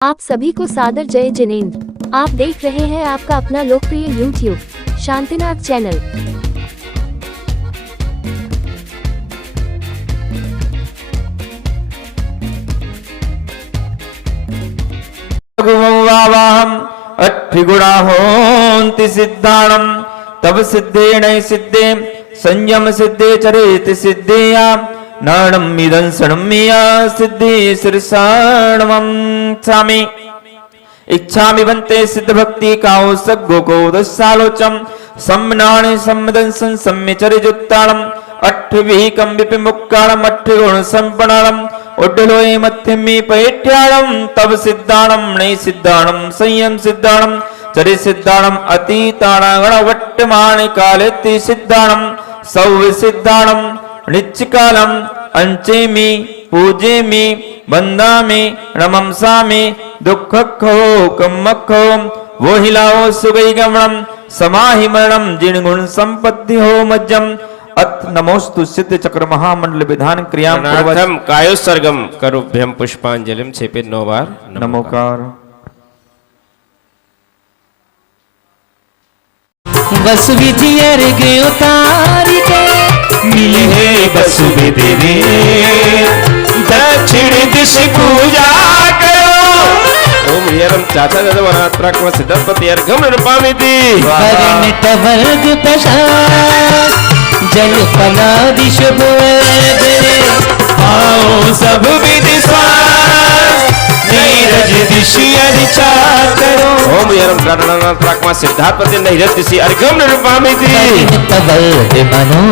आप सभी को सादर जय जिनेंद्र। आप देख रहे हैं आपका अपना लोकप्रिय YouTube शांतिनाथ चैनल। अट्ठिगुणाहोन्ति सिद्धाणं तब सिद्धेन सिद्धे संयम सिद्धे चरेति सिद्धेया नाणम् इदं शरणमिया सिद्धि शीर्षाणमं चामि इच्छामि बन्ते सिद्ध भक्ति काओ सग्गोको दशालोचम सम्नानि सम्मदंसं सम्यचरिजुत्ताणम् अट्ठविकं विपिमुक्काणम् अट्ठिगुण संपन्नाणम् उड्डलोये मध्यमी पैठ्याणम् तब सिद्धाणं नै सिद्धाणं संयम सिद्धाणं चरि सिद्धाणम् अतीताणागणवट्टमाणि कालेति सिद्धाणं सौव सिद्धाणं नित्यकालम् अंचेमि पूजेमि वन्दामि नमंसामि दुःखखो कम्मखो वो हिलाओ सुगैगमणं समाहि मरणं जिणगुण संपत्ति हो मज्जम अथ नमोस्तु सिद्ध चक्र महामंडल विधान क्रिया प्रथम कायोत्सर्गम करुभ्यम पुष्पांजलिम छेपे 9 बार नमोकार। बस विधि अर्घ उतारी के मिले है बस विधि रे दक्षिण दिश पूजा करो। ओम ह्रीरम चाचा दादा वनात्राक्म सिद्धपति अर्घम नृपामिति वरण तवर्ग प्रसाद जल फलादि शुभ आओ सब विधि स्वास नीरज दिशि अर्चा करो। ओम ह्रीरम प्राणनात्राक्म सिद्धपति नीरज दिशि अर्घम नृपामिति वरण तवर्ग मनो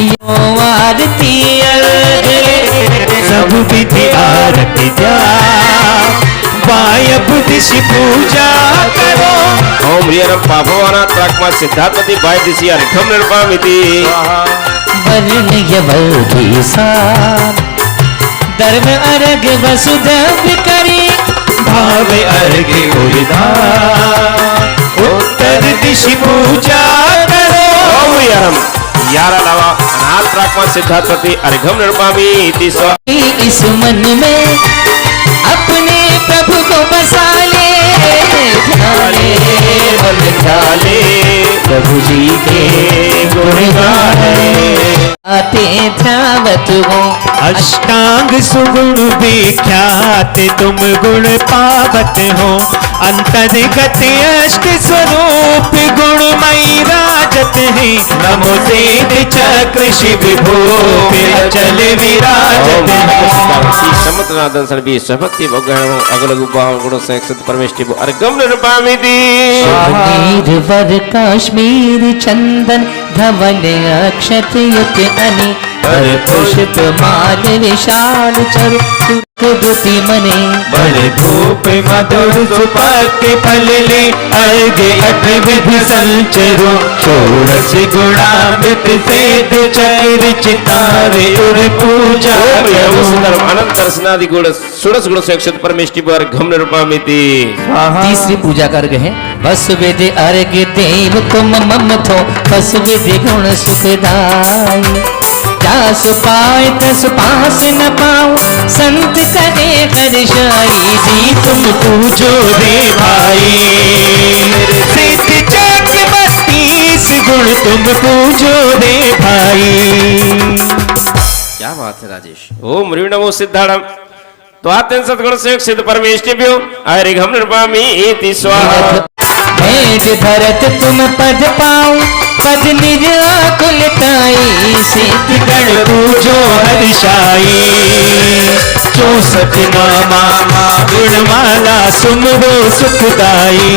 यो आरती अर्घ सब विधि आरती जा वायु दिशि पूजा करो। ओम ह्रीरम पाभवानात्राक्म सिद्धापति वायु दिशि अर्घम नृपामिति वर्ण यवर्गी सार धर्म अर्घ वसुधैव करी भाव अर्घ उदार उत्तर दिशि पूजा करो। ओम ह्रीरम 11 लावा अनात्राक्म सिद्धापति अर्घम नृपामिति इस मन में अपने प्रभु को बसा ले ध्याले प्रभु जी के गुण गाए आते ध्यावत हो अष्टांग सुगुण विख्यात तुम गुण पावत हो अंतर्गत अष्ट स्वरूप गुणमयी राजत है नमो तेज चक्र शिव विभो चल विराजत समतनादन सर्वी स्वभक्ति भगवान अगल गुबाव गुण से सत परमेष्टि अर्घम नृपामिति नीर वर काश्मीर चंदन धवल अक्षत युक्त अनि पुष्प माल विशाल चरु दुति मने बड़े धूप मधुर सुपक फल ले अर्घ्य अठ विधि संचरो षोडश गुणामृत से चक्र चितारे उर पूजा अनंत दर्शनादि गुण षोडश गुण से अक्षत परमेष्टि पर अर्घम नृपामिति। तीसरी पूजा का अर्घ है वसुविध अर्घ देव तुम मम थो वसुविध गुण सुखदाई जास पाए तस पास न पाओ संत करे हर्षाई जी तुम पूजो रे भाई सिद्ध चक्र 32 गुण तुम पूजो रे भाई। क्या बात है राजेश। ओम ह्रीं नमो सिद्धाणम तो आत्म सद्गुण से सिद्ध परमेष्टिभ्यो अर्घम नृपामिति स्वाहा। भेद भरत तुम पद पाओ पद निराकुलताई सिद्ध गण पूजो हर्षाई 64 नामा गुणमाला सुमरो सुखदाई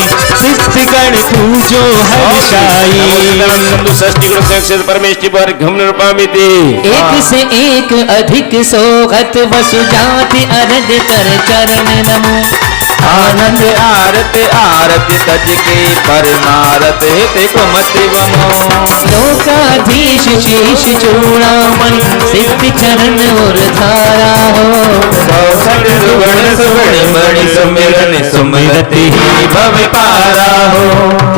सिद्ध गण पूजो हर्षाई। षष्टि गुण से अक्षत परमेष्टि पर अर्घम नृपामिति एक से एक अधिक सोगत वसु जाति अर्घ कर चरण नमो आनंद आरत आरत तज के परमारत हित कुमति वमो लोकाधीश शीश चूड़ामणि सिद्ध चरण और धारा हो सुवर्ण मणि सुमिरन सुमिरति ही भव पारा हो।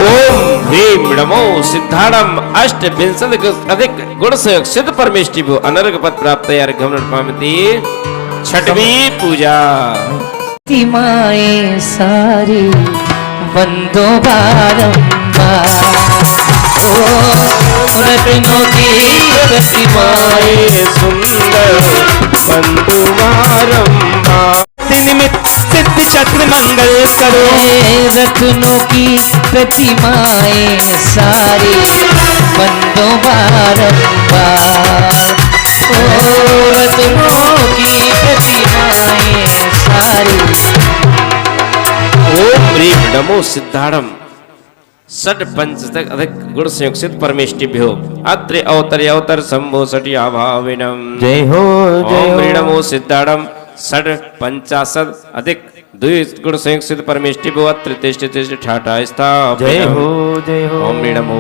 ओम ह्रीं नमो सिद्धाणम अष्ट विंशति अधिक गुण से सिद्ध परमेष्टि अनर्घ पद प्राप्त अर्घम नृपामिति। छठवीं पूजा। प्रतिमाए सारी वंदो बारंबार ओ रत्नों की प्रतिमाए सुंदर बंधु बारंबार निमित्त सिद्ध चक्र मंगल करो। रत्नों की प्रतिमाएं सारी वंदो बारंबार ओ रत्नों की प्रतिमाएं सारी। ओम ह्रीं नमो सिद्धाणम षड पंचतक अधिक गुण संयुक्त परमेष्टिभ्यो अत्रि अवतर्य अवतर संभो सटिया भाविनम। जय हो ओम ह्रीं नमो सिद्धाणम षड पंचाशद अधिक द्विगुण संयुक्त परमेष्टिभ्यो अत्रि तिष्ठ तिष्ठ ठाठा स्थापिनम। जय हो जय हो। ओम ह्रीं नमो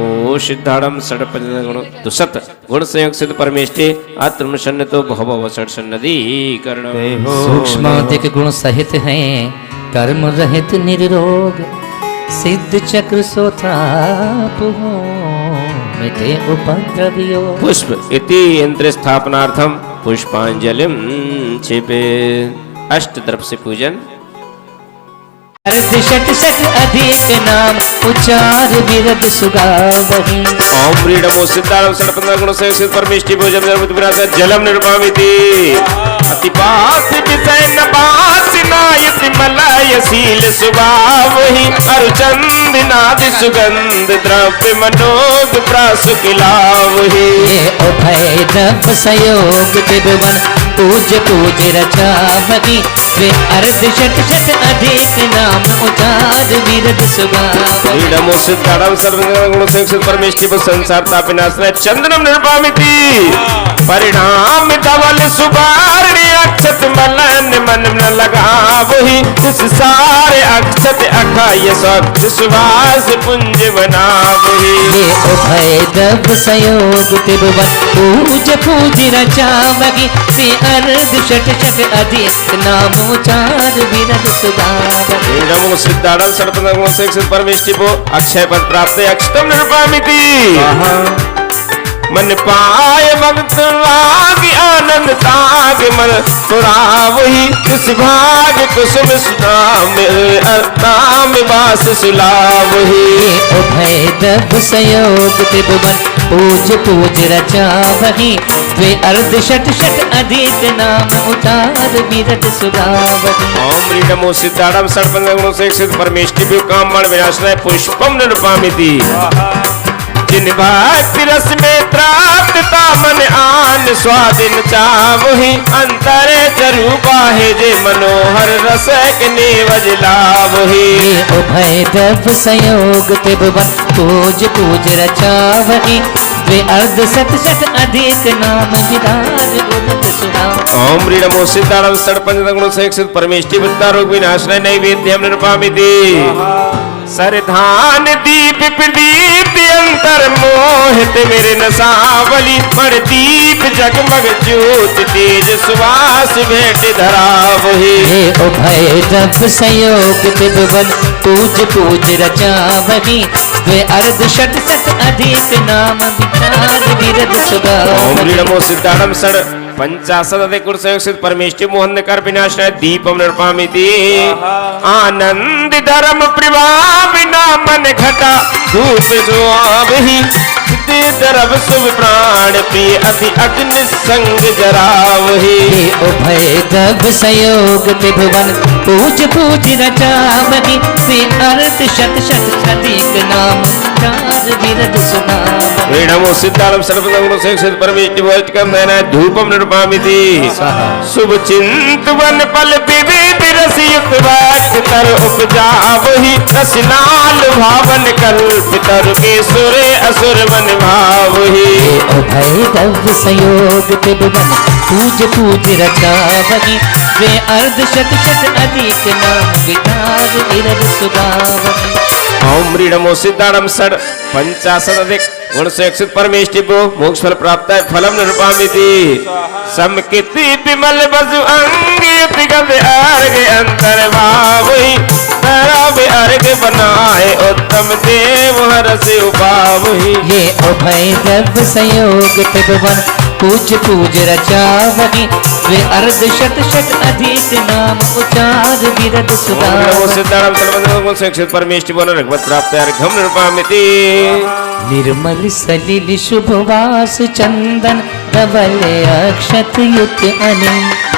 सिद्धाणम षड पंचगुण दुसत गुण संयुक्त परमेष्टि अत्र सन्नतो भव षड सन्नदीकरण। जय हो। सूक्ष्माधिक गुण सहित हैं कर्म रहित निर्रोग सिद्ध चक्र सोत्राप हो मिटे उपद्रवियो। पुष्प इति यंत्र स्थापनार्थम पुष्पांजलिम क्षिपे। अष्ट द्रव्य से पूजन। अर्ध शत शत अधिक नाम उच्चार विरद सुगावहि। ओम ह्रीं नमो सिद्धाणम षड पंच गुण संयुक्त परमेष्टि भोजन विनाश जलम निर्वामिति अतिपास विषय नपास नायति मलयशील सुभावहि अरुचंद नादि सुगंध द्रव्य मनोग प्रासुकिलावहि। ये उभय द्रव्य संयोग त्रिभुवन पूज पूज रचावहि। वे अर्ध शत शत अधिक नाम उच्चार विरद सुगावहि। ह्रीं नमो सिद्धाणम षड पंच गुण संयुक्त परमेष्टि संसार तापिनाशनाय चंदनम निर्वामिति परिणाम धवल सुबारणी अक्षत मलन मन न लगावहि। इस सारे अक्षत अखाय स्वच्छ सुवास पुंज बनावहि। ये उभय द्रव्य संयोग त्रिभुवन पूज पूज रचावहि। वे अर्ध शत शत अधिक नाम उच्चार विरद सुगावहि। ह्रीं नमो सिद्धाणम षड पंच गुण संयुक्त परमेष्टि अक्षय पद प्राप्त अक्षतम निर्वामिति मन पाय भक्त लाग आनंद ताग मन पुरावहि। इस भाग कुसुम सुनाम नाम वास सुलावहि। ये उभय द्रव्य संयोग त्रिभुवन पूज पूज रचावहि। वे अर्ध शत शत अधिक नाम उच्चार विरद सुगावहि। ओम ह्रीं नमो सिद्धाणम षड पंच गुण संयुक्त परमेष्टि कामण विनाशनाय पुष्पम निर्वामिति जिन भक्ति रस में त्राप्तता मन आन स्वादिन चावहि। अंतरे चरु बाहे जे मनोहर रस के नेवज लावहि। ये उभय द्रव्य संयोग त्रिभुवन पूज पूज रचावहि। वे अर्ध शत शत अधिक नाम विराज उदित सुहावहि। ओम ह्रीं नमो सिद्धाणम षड पंच गुण संयुक्त परमेष्टि रोग विनाशनाय नैवेद्यम निर्वामिति सरधान दीप प्रदीप अंतर मोहित मेरे नसावली पर दीप जगमग ज्योत तेज सुवास भेंट धरावहि। ये उभय द्रव्य संयोग त्रिभुवन पूज पूज रचावहि। वे अर्ध शत शत अधिक नाम विचार विरद ओम सुगावहि। ह्रीं नमो सिद्धाणम षड पंचाशद अधिक गुण संयुक्त परमेष्टि मोहन कर विनाशनाय दीपम निर्वामिति आनंद धर्म प्रभाविना मन घटा धूप सुहावहि। द्रव शुभ प्राण प्रिय अति अग्नि संग जरावहि। ये उभय द्रव्य संयोग त्रिभुवन पूज पूज रचावहि। वे अर्ध शत शत अधिक नाम उच्चार विरद सुगावहि। ह्रीं नमो सिद्धाणम षड पंच गुण संयुक्त परमेष्टि भोजकम धूपम निर्वामिति शुभ चिंतवन फल विविध रस युक्त वाक्य तर उपजावहि। रसनाल भावन कल्प तर के सुर असुर मन भावहि। ये उभय द्रव्य संयोग त्रिभुवन पूज पूज रचावहि। वे अर्ध शत शत अधिक नाम विचार विरद सुगावहि। ओम ह्रीं नमो सिद्धाणम षड पंचाशद अधिक गुण संयुक्त परमेष्टि मोक्ष फल प्राप्त फलम निर्वामिति समकिति विमल वसु अंग युति गद अर्घ अंतर भावहि तरव अर्घ बनाए उत्तम देव हरस उपावही। ये उभय द्रव्य संयोग त्रिभुवन पूज पूज रचावही। वे अर्ध शत शत अधिक नाम उचार विरद सुधा। सिद्धाराम सर्वत्र शिक्षित परमेष्टि बोल रघुवत प्राप्त अर्घम निरुपामिति। निर्मल सलिल शुभवास चंदन धवल अक्षत युक्त अनिल।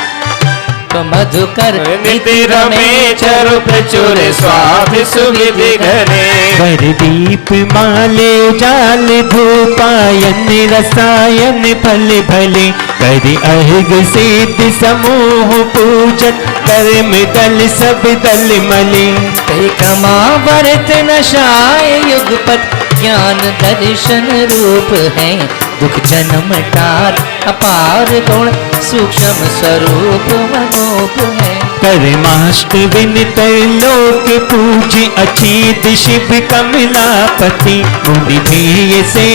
मधुकर नित्य रमे चरु प्रचुर स्वाधि सुविधि घने। वर दीप माले जाल धूपायन रसायन फल भले। कर अर्घ सिद्ध समूह पूजन कर्म दल सब दल मले। कई कमा वर्त नशाय युगपत ज्ञान दर्शन रूप है। दुख जन्म टार अपार गुण सूक्ष्म स्वरूप मनोप है। कर्माष्टविन लोक पूज अचित शिव कमलापति। मुनि भेय से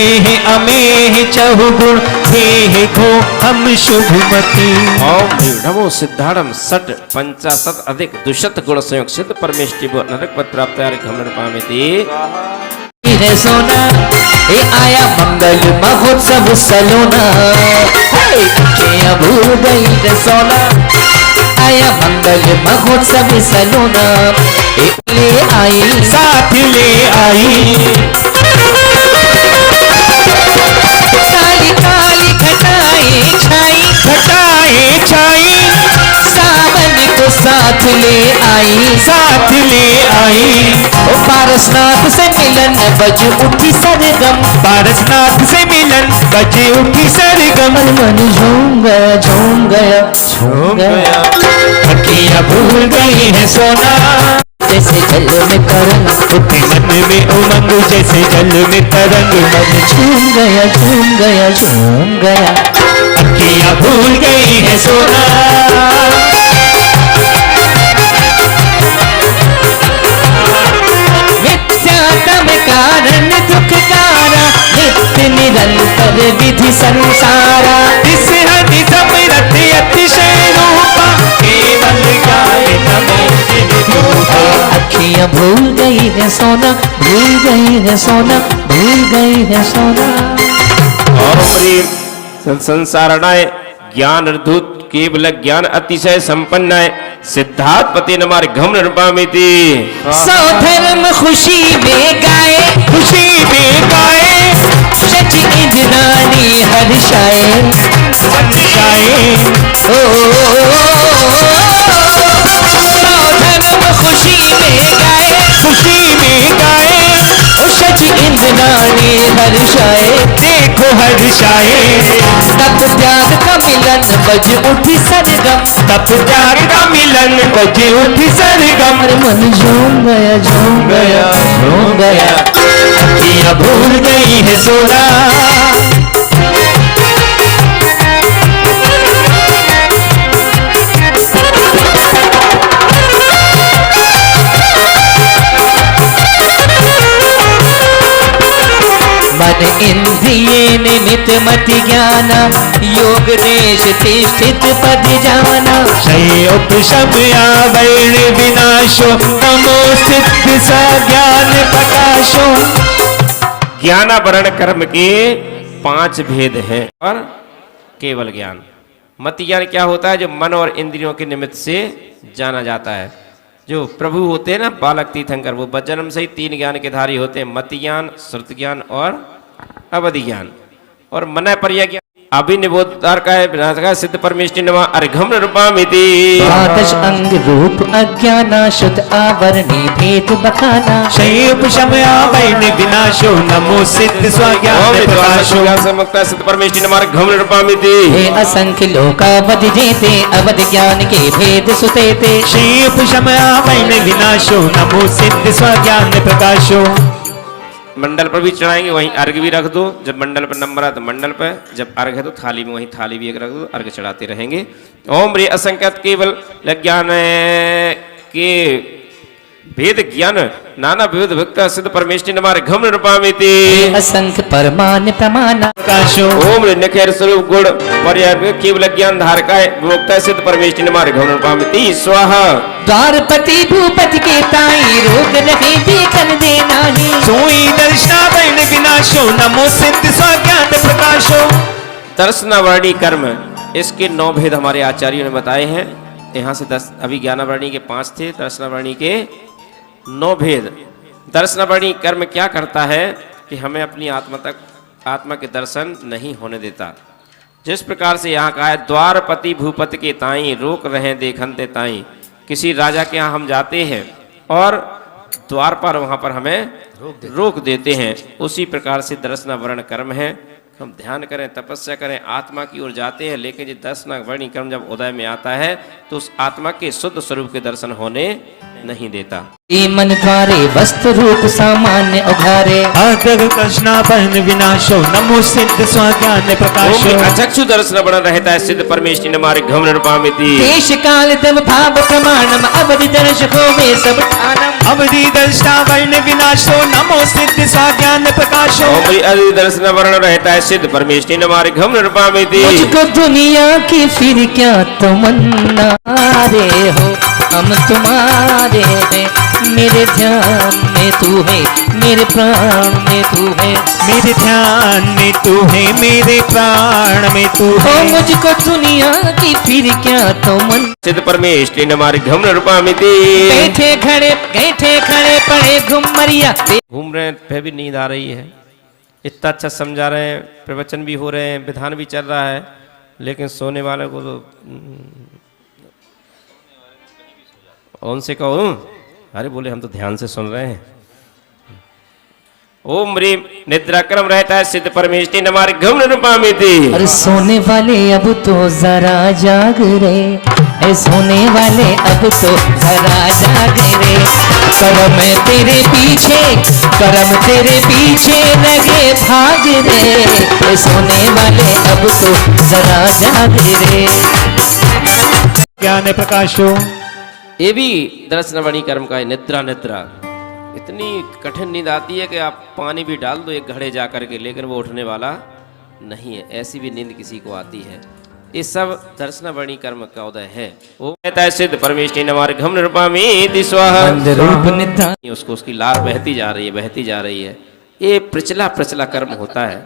अमेह चहुगुण हे घो हम शुभमति। ओम नमो सिद्धारम सट पंचाशत अधिक दुशत गुण संयोग सिद्ध परमेष्टि नरक पद प्राप्त अर्घम निरुपामिति। हीरे सोना हे आया मंगल महोत्सव सलोना। भूल गई रे सोना आया मंगल महोत्सव सलोना। ले आई साथ ले आई काली काली घटाए छाई। घटाए छाई सावन को साथ ले आई। साथ ले आई। ओ पारसनाथ से मिलन बज उठी सरगम। पारसनाथ से मिलन बजे उठी सरगम। मन झूम गया झूम गया झूम गया। अखियाँ भूल गई है सोना जैसे जल में तरंग उठे मन में उमंग जैसे जल में तरंग। मन झूम गया झूम गया झूम गया। अखियाँ भूल गई है सोना विद्यातम कारण दुख कारा नित्य निरंतर विधि संसारा। इस हरि समरथ अतिशय रूपा केवल गाए नमो रूपा। अखियाँ भूल गई है सोना भूल गई है सोना भूल गई है सोना। ओम ह्रीं संसारणाय ज्ञान धूत केवल ज्ञान अतिशय संपन्नाय सिद्धार्थ पति नमार घम निरुपामिति। सौ धर्म खुशी में गाए खुशी में गाए शच इंद्राणी हर्षाए। गाए ओ सौ धर्म खुशी में गाए खुशी में गाए ओ शच इंद्राणी हर्षाए। देखो हर्षाए तप त्याग का मिलन बज उठी सरगम। तप त्याग का मिलन बजे उठी सरगम। अरे मन झूम गया झूम गया झूम गया। अखियाँ भूल गई है सोना मन इंद्रिय निमित मति ज्ञान योग देश तिष्ठित पद जाना। क्षय उपशम आवरण विनाशो नमो सिद्ध सा ज्ञान प्रकाशो। ज्ञानावरण कर्म के 5 भेद हैं और केवल ज्ञान। मति ज्ञान क्या होता है? जो मन और इंद्रियों के निमित्त से जाना जाता है। जो प्रभु होते हैं ना बालक तीर्थंकर, वो जन्म से ही 3 ज्ञान के धारी होते हैं, मति ज्ञान, श्रुत ज्ञान और अवधि ज्ञान। और मन पर्या ज्ञान अभिनिबोधकार का है, विनाश का सिद्ध परमेष्टि नमः अर्घम निरुपामिति। द्वादश अंग रूप अज्ञानाशुद्ध आवरणी भेद बखाना। क्षय उपशम आवरण विनाशो नमो सिद्ध स्वज्ञान प्रकाशो। से मुक्त सिद्ध परमेष्टि नमः अर्घम निरुपामिति। हे असंख्य लोकावधि जेते अवधि ज्ञान के भेद सुतेते। क्षय उपशम आवरण विनाशो नमो सिद्ध स्वज्ञान प्रकाशो। मंडल पर भी चढ़ाएंगे, वहीं अर्घ भी रख दो। जब मंडल पर नंबर आए तो मंडल पर, जब अर्घ है तो थाली में वहीं थाली भी एक रख दो, अर्घ चढ़ाते रहेंगे। ओम रे असंख्यत केवल ज्ञान के भेद ज्ञान नाना विविध भक्त सिद्ध परमेष्टि नमार घम निरूपामिति असंख्य परमान प्रमाण प्रकाशो ओम निखेर स्वरूप गुण पर्याय केवल ज्ञान धारकाय विमुक्ता सिद्ध परमेष्टि नमार घम निरूपामिति स्वाहा द्वारपति भूपति के ताई रोग रहे देखन दे नाही सोई दर्शना वर्ण विनाशो नमो सिद्ध स्वज्ञात प्रकाशो। दर्शनावरणी कर्म इसके 9 भेद हमारे आचार्यों ने बताए हैं। यहाँ से 10 अभी ज्ञानावरणी के 5 थे, दर्शनावरणी के 9 भेद। दर्शनावरणी कर्म क्या करता है कि हमें अपनी आत्मा के दर्शन नहीं होने देता। जिस प्रकार से यहाँ कहा है द्वारपति भूपति के ताई रोक रहे देखनते ताई, किसी राजा के यहाँ हम जाते हैं और द्वार पर वहाँ पर हमें रोक देते हैं, उसी प्रकार से दर्शनावरण कर्म है। हम ध्यान करें, तपस्या करें, आत्मा की ओर जाते हैं, लेकिन ये दर्शनावरणी कर्म जब उदय में आता है तो उस आत्मा के शुद्ध स्वरूप के दर्शन होने नहीं देता। मन द्वारे वस्तु रूप सामान्य उघारे अदग कृष्णा वर्ण विनाशो नमो सिद्ध स्वज्ञान प्रकाशो। अचक्षु दर्शन बना रहता है सिद्ध परमेष्टि नमारे घम निरूपामिति देश काल तम भाव प्रमाणम अवधि दर्शको में सब ठानम अवधि दर्शना वर्ण विनाशो नमो सिद्ध स्वज्ञान प्रकाशो। अवधि दर्शन वर्ण रहता है सिद्ध परमेष्टि नमारे घम निरूपामिति। मुझको दुनिया की फिर क्या तमन्ना रे हो, हम तुम्हारे हैं, मेरे ध्यान में तू है, मेरे प्राण में तू है, मेरे ध्यान में तू है, मेरे प्राण में तू है। ओ मुझको दुनिया की फिर क्या तमन्ना। सिद्ध परमेष्टि नमारे घम निरूपामिति। बैठे खड़े पड़े घुमरिया घूम रहे हैं, फिर भी नींद आ रही है। इतना अच्छा समझा रहे हैं, प्रवचन भी हो रहे हैं, विधान भी चल रहा है, लेकिन सोने वाले को तो उनसे कहो अरे बोले हम तो ध्यान से सुन रहे हैं। ओम ह्रीम निद्रा क्रम रहता है सिद्ध परमेष्टि नमारे घम निरूपामिति। अरे सोने वाले अब तो जरा जाग रे, ऐ सोने वाले अब तो जरा जाग रे, करम तेरे पीछे लगे भाग रे, ऐ सोने वाले अब तो जरा जाग रे। ज्ञान प्रकाशो। ये भी दर्शनावरणी कर्म का है। निद्रा इतनी कठिन नींद आती है कि आप पानी भी डाल दो एक घड़े जा करके, लेकिन वो उठने वाला नहीं है। ऐसी भी नींद किसी को आती है। ये सब दर्शनावरणी कर्म का उदय है। वो कहता है सिद्ध परमेष्टि नमारे घम निरूपामिति स्वाहा। उसको उसकी लार बहती जा रही है। ये प्रचला कर्म होता है।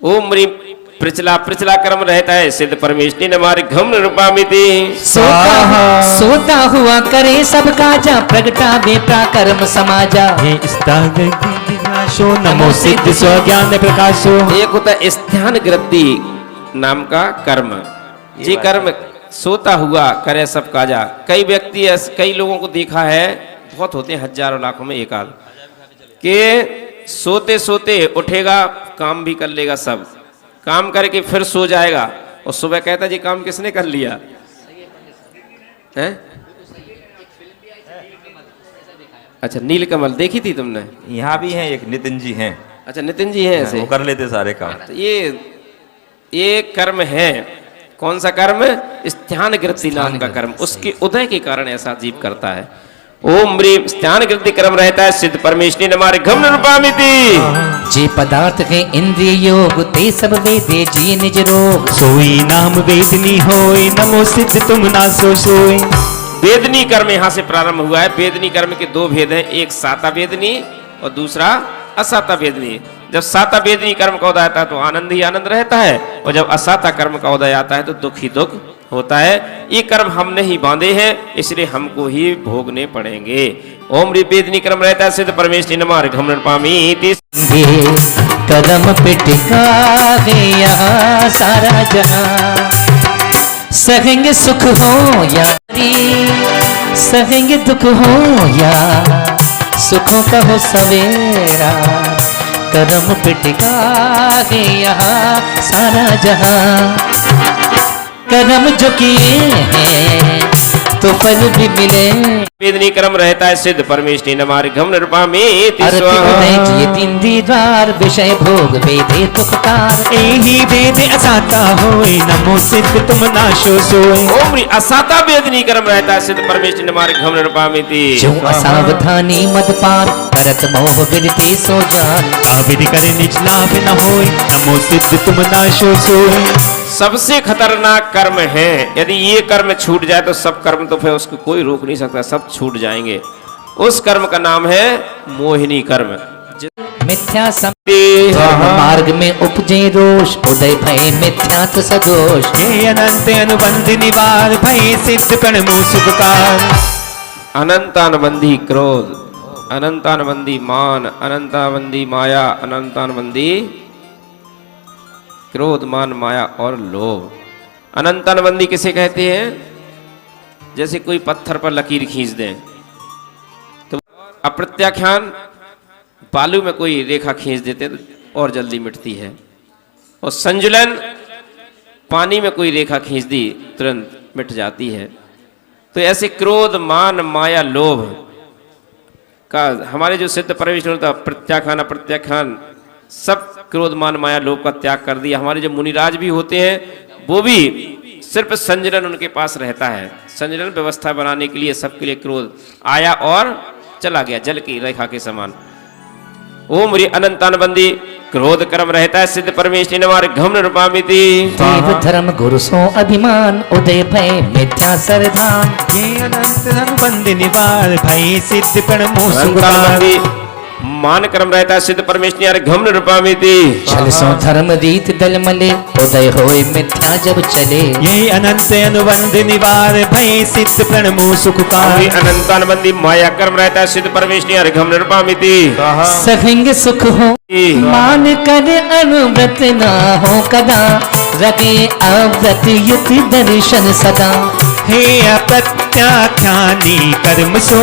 ओम ह्रीम प्रचला कर्म रहता है सिद्ध परमेष्टि नमारे घम निरूपामिति। सोता हुआ करे सब काजा, प्रगटावे प्राकर्म समाजा। नमो सिद्ध स्वज्ञान प्रकाशो। एक होता है स्थान गृद्धि नाम का कर्म। ये कर्म सोता हुआ करे सब काजा। कई लोगों को देखा है, बहुत होते हैं, हजारों लाखों में एक आध, के सोते सोते उठेगा, काम भी कर लेगा, सब काम करके फिर सो जाएगा और सुबह कहता जी काम किसने कर लिया है? अच्छा, नीलकमल देखी थी तुमने? यहाँ भी हैं, एक नितिन जी हैं। अच्छा, नितिन जी हैं ऐसे, वो कर लेते सारे काम। तो ये कर्म है। कौन सा कर्म? स्थान गृद्धि नाम का कर्म। उसके उदय के कारण ऐसा जीव करता है। ओम ह्रीम स्थान गृद्धि कर्म रहता है सिद्ध परमेष्टि नमारे घम निरूपामिति। जे पदार्थ के इंद्रिय योग ते सब वेदे जी निज रोग। सोई नाम वेदनी होय, नमो सिद्ध तुम ना सोए। वेदनी कर्म यहाँ से प्रारंभ हुआ है। वेदनी कर्म के 2 भेद हैं, एक साता वेदनी और दूसरा असाता वेदनी। जब साता वेदनी कर्म का उदय आता है तो आनंद ही आनंद रहता है, और जब असाता कर्म का उदय आता है तो दुख ही दुख होता है। ये कर्म हमने ही बांधे हैं, इसलिए हमको ही भोगने पड़ेंगे। ओम ह्रीम वेदनी कर्म रहता है सिद्ध परमेष्टि नमारे घम निरूपामिति। कदम पे टिका गया सारा जहां, सहेंगे सुख हो या सहेंगे दुख हो या सुखों का हो सवेरा, कदम पे टिका गया सारा जहां। कर्म जो किए हैं तो फल भी मिले। वेदनी क्रम रहता है सिद्ध परमेष्टि नमार घम निरूपामी अरति उदय किए तीन दीदार, विषय भोग वेदे तुकतार। एही वेद असाता होए, नमो सिद्ध तुम नाशो सोए। ओम री असाता वेदनी क्रम रहता है सिद्ध परमेष्टि नमार घम निरूपामी जो असावधानी मद पार, करत मोह विरते सो जान। काविद करे निज लाभ न होए, नमो सिद्ध तुम नाशो सोए। सबसे खतरनाक कर्म है, यदि ये कर्म छूट जाए तो सब कर्म तो फिर उसको कोई रोक नहीं सकता, सब छूट जाएंगे। उस कर्म का नाम है मोहिनी कर्म। मिथ्या धर्म मार्ग में उपजे रोष, उदय भय मिथ्या तो सदोष। ये अनंत अनुबंध निवार, भय सिद्ध प्रणमो सुखकार। अनंतानुबंधी क्रोध, अनंतानुबंधी मान, अनंतानुबंधी माया, अनंतानुबंधी क्रोध, मान, माया और लोभ। अनंतानुबंधी किसे कहते हैं? जैसे कोई पत्थर पर लकीर खींच दें तो अप्रत्याख्यान, बालू में कोई रेखा खींच देते तो और जल्दी मिटती है। और संजुलन, पानी में कोई रेखा खींच दी तुरंत मिट जाती है। तो ऐसे क्रोध, मान, माया, लोभ का हमारे जो सिद्ध परमेश्वर होता, प्रत्याख्यान अप्रत्याख्यान सब क्रोध, मान, माया, लोभ का त्याग कर दिया। हमारे जो मुनिराज भी होते हैं वो भी सिर्फ संजलन उनके पास रहता है। संजलन व्यवस्था बनाने के लिए सबके लिए क्रोध आया और चला गया, जल की रेखा के समान। ओम री अनंतानुबंधी क्रोध कर्म रहता है सिद्ध परमेष्टि नमार घम निरूपामिति। देव धर्म गुरु सो अभिमान, उदय भय मिथ्या सरधान। ये अनंत अनुबंध निवार, भय सिद्ध प्रणमो सुखकार। अनंतानुबंधी मान कर्म रहता है सिद्ध परमेष्टि घम निरूपामिति। छल सो धर्म रीत दल मले, उदय होए मिथ्या जब चले। ये अनंत अनुबंध निवार, भय सिद्ध प्रणमो सुखकार। अनंतानुबंधी माया कर्म रहता है सिद्ध परमेष्टि घम निरूपामिति। सखेंगे सुख हो मान कर, अनुव्रत ना हो कदा। रखे अव्रत युति दर्शन सदा। हे अप्रत्याख्यानी कर्म सो,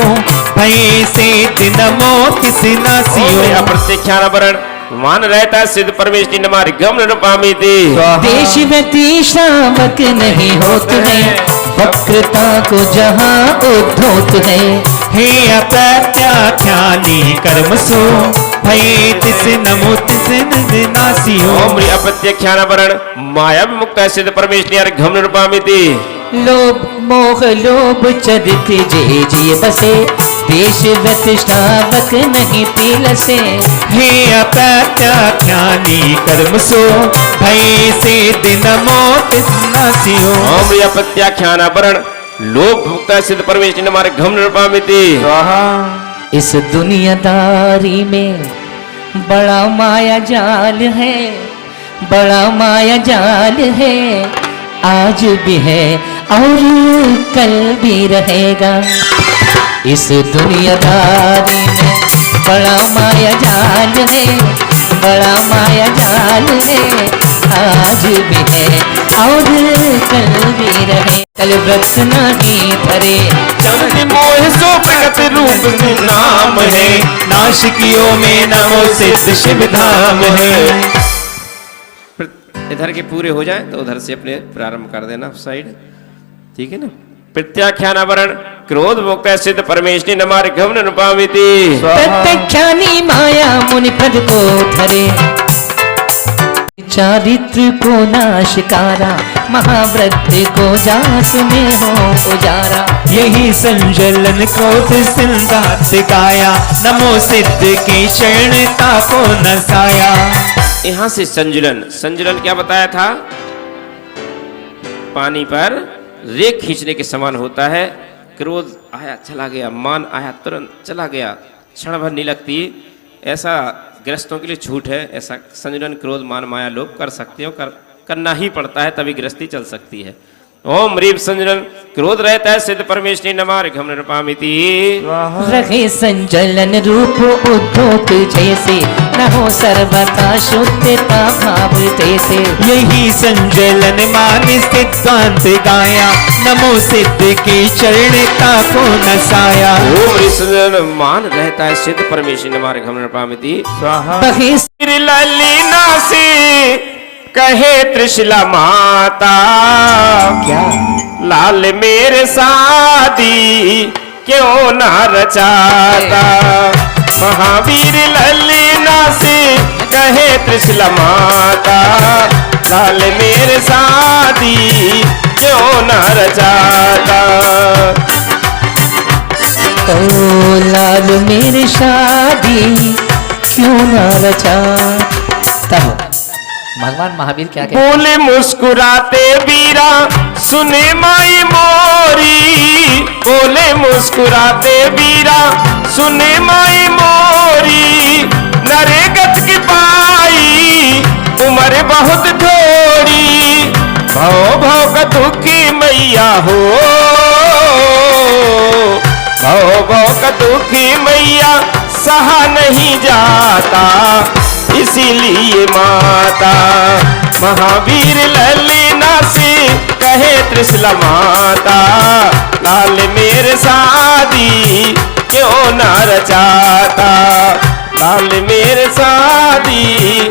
भय से नमो किस नासियो। अप्रत्याख्यान वरण मान रहता है सिद्ध परमेष्टि नमार घम निरूपामिति। देश व्यति श्रावक नहीं होत है, वक्रता को जहाँ उद्धोत है। हे अप्रत्याख्यानी कर्म सो, भय तिस नमो तिस नासियो। ओम री अप्रत्याख्यान वरण माया विमुक्त है सिद्ध परमेष्टि घम निरूपामिति। लोभ मोह लोभ चरित जे जिय बसे, देश व्रत श्रावक नहीं पीलसे। हे अप्रत्याख्यानी कर्म सो, भय से नमो तिस नासियो। ओम री अप्रत्याख्यान वरण लोभ मुक्त है सिद्ध परमेष्टि नमार घम निरूपामिति। इस दुनियादारी में बड़ा माया जाल है, बड़ा माया जाल है। आज भी है और कल भी रहेगा। इस दुनियादारी में बड़ा माया जाल है, बड़ा माया जाल है। आज भी है और कल भी रहे। कल व्रत नहीं धरे, चंद मोह सो प्रकट रूप से नाम है। नाशिकियों में नमो सिद्ध शिव धाम है। इधर के पूरे हो जाए तो उधर से अपने प्रारंभ कर देना साइड, ठीक है ना। प्रत्याख्यान वरण क्रोध मुक्त है सिद्ध परमेष्टि नमार घम निरूपामिति। प्रत्यक्षानी माया मुनि पद को धरे। चारित्र को नाशकारा, महाव्रत को जास में हो उजारा। यही संजलन क्रोध सिंधात गाया, नमो सिद्ध की शरणता को नसाया। यहां से संजुलन, संजुलन क्या बताया था? पानी पर रेख खींचने के समान होता है। क्रोध आया चला गया, मान आया तुरंत चला गया, क्षण भर नहीं लगती। ऐसा गृहस्थों के लिए छूट है। ऐसा संजुलन क्रोध मान माया लोभ कर सकते हो, करना ही पड़ता है, तभी गृहस्थी चल सकती है। ओम रीप संजलन क्रोध रहता है सिद्ध परमेष्टि नमार घम निरूपामिति। रहे संजलन रूप उद्धोत जैसे, न हो सर्वथा शुद्धता भाव तैसे। यही संजलन मान स्थितांत गाया, नमो सिद्ध की चरणता को नसाया। ओम रीप संजलन मान रहता है सिद्ध परमेष्टि नमार घम निरूपामिति। बहे ललीना से कहे त्रिशला माता, क्या लाल मेरे शादी क्यों ना रचाता। महावीर ललीना से कहे त्रिशला माता, लाल मेरे शादी क्यों ना रचाता। ओ लाल मेरी शादी क्यों न रचा। तब भगवान महावीर क्या कहते बोले मुस्कुराते वीरा सुने माई मोरी, बोले मुस्कुराते वीरा सुने माई मोरी। नरेगत की पाई उम्र बहुत थोड़ी, भव भव का दुखी मैया हो, भव भव का दुखी मैया सहा नहीं जाता, इसीलिए माता महावीर ललीना से कहे त्रिशला माता, लाल मेरे शादी क्यों ना रचाता, लाल मेरे शादी।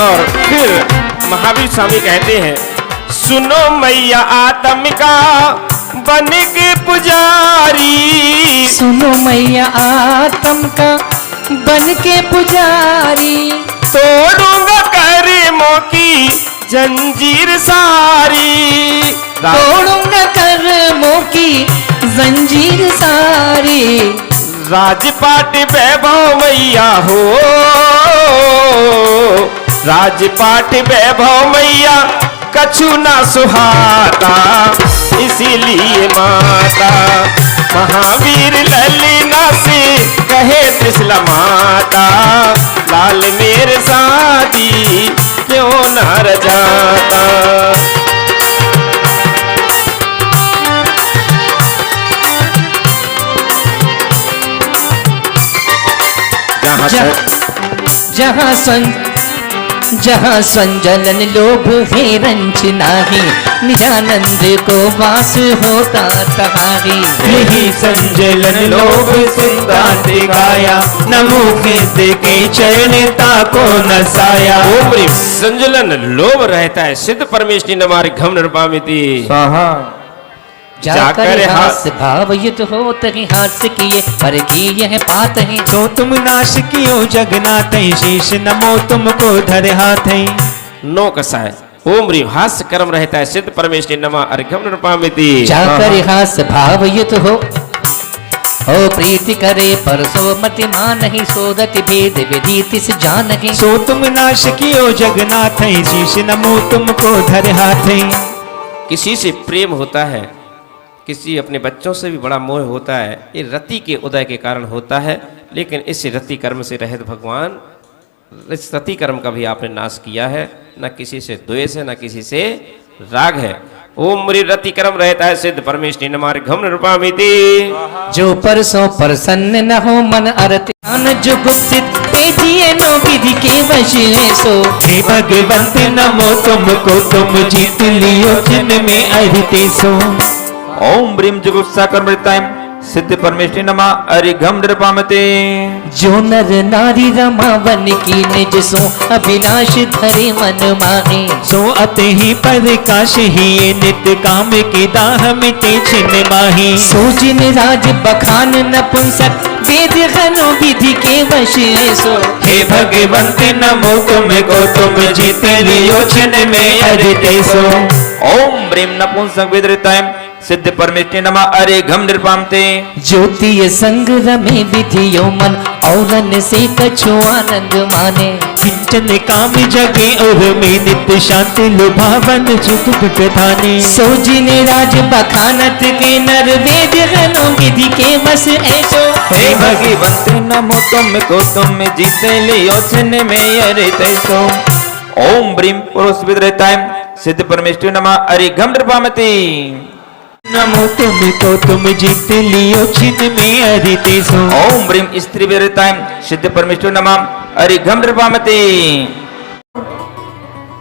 और फिर महावीर स्वामी कहते हैं, सुनो मैया आत्म का बन के पुजारी, सुनो मैया आत्म का बन के पुजारी। तोड़ूंगा कर्मों की जंजीर सारी, तोड़ूंगा कर्मों की जंजीर सारी। राजपाट वैभव मैया हो, राजपाट वैभव मैया कछु ना सुहाता, इसीलिए माता महावीर ललीना से कहे त्रिशला माता, लाल मेरे शादी क्यों ना रचाता। जहाँ संजलन लोभ है रंच नाही, निजानंद को वास होता तहारी। यही संजलन लोभ सिद्धांत गाया, न मुखे देखे चरणता को नसाया। ओम ह्रीं संजलन लोभ रहता है, सिद्ध परमेश्वरी नमारि घम निर्वामिति। स्वाहा। जाकर हास भाव युत हो तहि हास किए, पर किए है पात है। तो तुम नाश कियो जगन्नाथ, शीश नमो तुमको धरे हाथ। नो कसाय ओम ह्रीं हास्य कर्म रहता है, सिद्ध परमेश्वरी नमः अर्घ्यम निर्वामिति। जाकर हास भाव युत हो प्रीति करे, पर सो मति मान ही सोदति भेद विधि तिस जान ही। सो तुम नाश कियो जगन्नाथ, शीश नमो तुमको धरे हाथ। किसी से प्रेम होता है, किसी अपने बच्चों से भी बड़ा मोह होता है, ये रति के उदय के कारण होता है। लेकिन इस रति कर्म से रहित भगवान, इस रति कर्म का भी आपने नाश किया है। न किसी से द्वेष है, न किसी से राग है। ओम ह्रीं रति कर्म रहता है, सिद्ध परमेश्वरी नमारि घम निर्वामिति। जो परसों प्रसन्न न हो मन अरत ज्ञान, जो गुप्सित पेजिए नो विधि के वश है सो। हे भगवंत नमो तुमको, तुम जीत लियो जन में अहिते सो। ओम ब्रीम जुगुप्सा कर्मृताय सिद्ध परमेश्वरी नमः अर्घ्यम निर्वामिति। जो नर नारी रमावन की निज सो, अभिलाष धरे मन माहे। सो अते ही प्रकाश ही ये नित्य काम की दाह मिटे छिन माही। सो जिन राज बखान नपुंसक, वेद घनो विधि के वश है सो। हे भगवंत नमो तुमको, तुम जीत लियो छिन में अहिते सो। ओम ब्रीम नपुंसक विदृताय सिद्ध परमेश्वरी नमः अर्घ्यम निर्वामिति। ज्योतिय संग रमे विधियो मन, औरन से कछु आनंद माने। किंचन काम जगे और में नित्य शांति लुभावन सुख प्रधाने। सो जिन राज बखानत के नर, वेद घनो विधि के वश ऐसो। हे भगवंत नमो तुमको, तुम जीत लियो छिन में अहिते सो। ओम ब्रीम पुरुष विदृताय सिद्ध परमेश्वरी नमः अर्घ्यम निर्वामिति। नमो तुमको, तुम जीत लियो छिन में अहिते सो। ओम ब्रीम स्त्री विदृताय सिद्ध परमेश्वरी नमः अर्घ्यम निर्वामिति।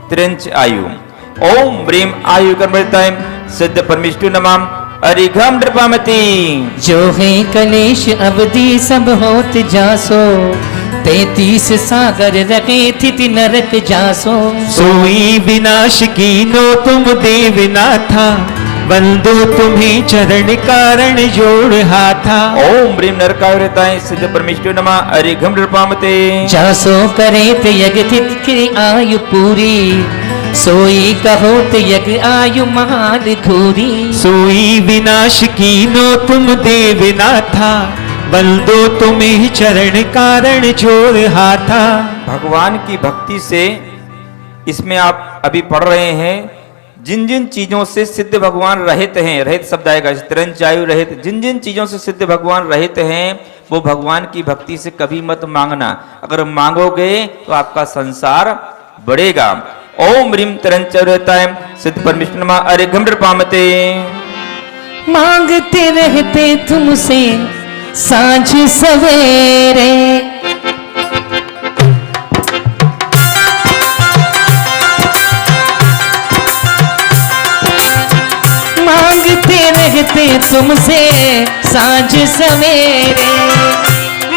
त्रिंच आयु। ओम ब्रीम आयु कर्मृताय सिद्ध परमेश्वरी नमः अरिघम नृपामति। जो है कलेश अवधि सब होत जासो, 33 सागर रखे थिति नरक जासो। सोई विनाश कीनो तुम देवनाथा, वंदो तुम्हें चरण कारण जोड़ हाथा। ओम ब्रीम नरकावृताय सिद्ध परमेश्वर नमः अरिघम नृपामते। जासो करे ते यज्ञ थित की आयु पूरी, सोई कहो ते यज्ञ आयु महान धूरी। सोई विनाश कीनो तुम देवनाथा, वंदो तुम्हें चरण कारण जोड़ हाथा। भगवान की भक्ति से इसमें आप अभी पढ़ रहे हैं, जिन जिन चीजों से सिद्ध भगवान रहित हैं, रहित शब्द आएगा तिरंचायु रहित, जिन जिन चीजों से सिद्ध भगवान रहित हैं वो भगवान की भक्ति से कभी मत मांगना। अगर मांगोगे तो आपका संसार बढ़ेगा। ओम ह्रीम तिरंचायुताय सिद्ध परमेश्वर नमः अरिघम नृपामते। मांगते रहते तुमसे सांझ सवेरे, मांगते रहते तुमसे सांझ सवेरे।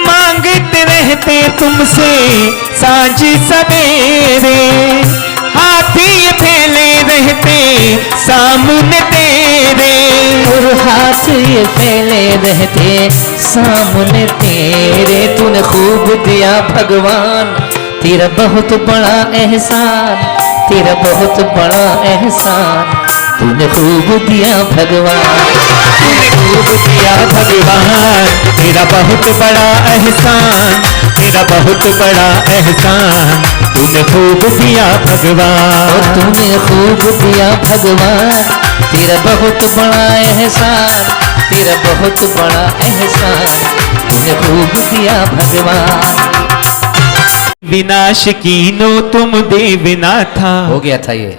मांगते रहते तुमसे सांझ सवेरे, हाथी फैले रहते सामने तेरे। और हाथ ये फैले रहते सामने तेरे। तूने खूब दिया भगवान, तेरा बहुत बड़ा एहसान, तेरा बहुत बड़ा एहसान। तूने खूब दिया भगवान, तूने खूब दिया भगवान, तेरा बहुत बड़ा एहसान, तेरा बहुत बड़ा एहसान। तूने खूब दिया भगवान, और तूने खूब दिया भगवान, तेरा बहुत बड़ा एहसान, तेरा बहुत बड़ा एहसान। तूने खूब दिया भगवान। विनाश कीनो तुम देवनाथा। हो गया था ये,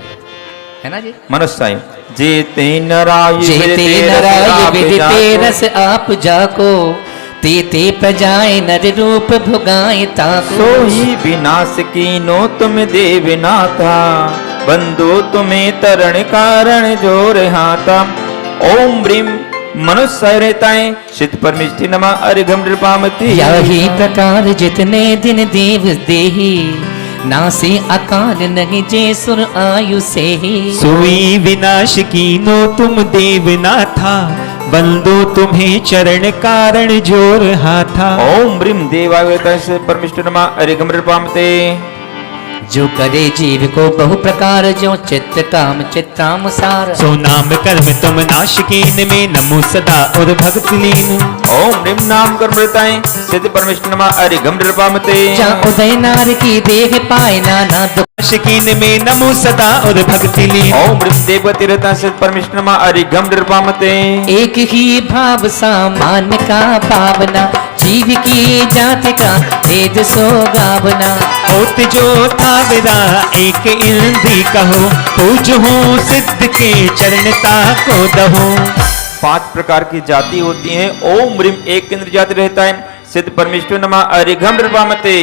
है ना जी। मनुष्य जेते नराय जेते नराय विदिते रस आप जाको, तेते प्रजाएं नर रूप भुगाए ताको। सोई विनाश कीनो तुम देवनाथा, बंदो तुम्हें तरण कारण जोर हाथा। ओम ब्रीम मनुष्य रहताएं सिद्ध परमेश्वर नमः अरिघम नृपामति। यही प्रकार जितने दिन देव देही, नासे अकाल नहीं जे सुर आयु से ही। सोई विनाश कीनो तुम देवनाथा, बंदो तुम्हें चरण कारण जोर हाथा। ओम ब्रीम देवाय परमेश्वर नमः अरिघम नृपामते। जो करे जीव को बहु प्रकार, जो चित्त काम चित्तानुसार। सो नाम कर्म तुम नाशकीन में, नमो सदा और भक्त लीन। ओम ह्रीम नाम कर्मृताएं सिद्ध परमेश्वर नमः अरिघम नृपामते। जा उदय नार की देह पाए नाना दुख, नाशकीन में नमो सदा और भक्त लीन। ओम ह्रीम देवगति रहता सिद्ध परमेश्वर नमः अरिघम नृपामते। एक ही भाव सामान्य का भावना, जीव की जाति का भेद सो गावना। होत जो था विदा एक इंद्री कहो, पूज हूँ सिद्ध के चरणता को दहो। 5 प्रकार की जाति होती है। ओम ह्रीम एक इंद्र जाति रहता है सिद्ध परमेश्वर नमः अरिघम नृपामते।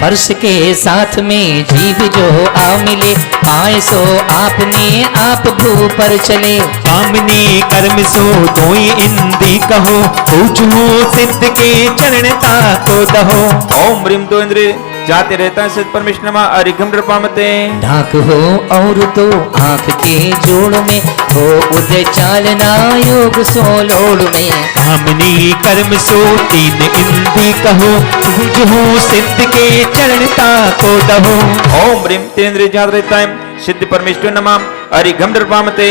फर्श के साथ में जीव जो आ मिले, पाए सो आपने आप भू पर चले। कामनी कर्म सो दोई इंद्री कहो, पूज हूँ सिद्ध के चरणता को दहो। ओम ह्रीम 2 इंद्र जाते रहता है सिद्ध परमेश्वर नमः अरिघम नृपामते। ढाक हो और 2 आंख के जोड़ में, हो उदय चालना योग सो लोड़ में। कामनी कर्म सो 3 इंद्री कहो, पूज हूँ सिद्ध के चरणता को दहो। ओम ह्रीम 3 इंद्र जात रहता है सिद्ध परमेश्वर नमः अरिघम नृपामते।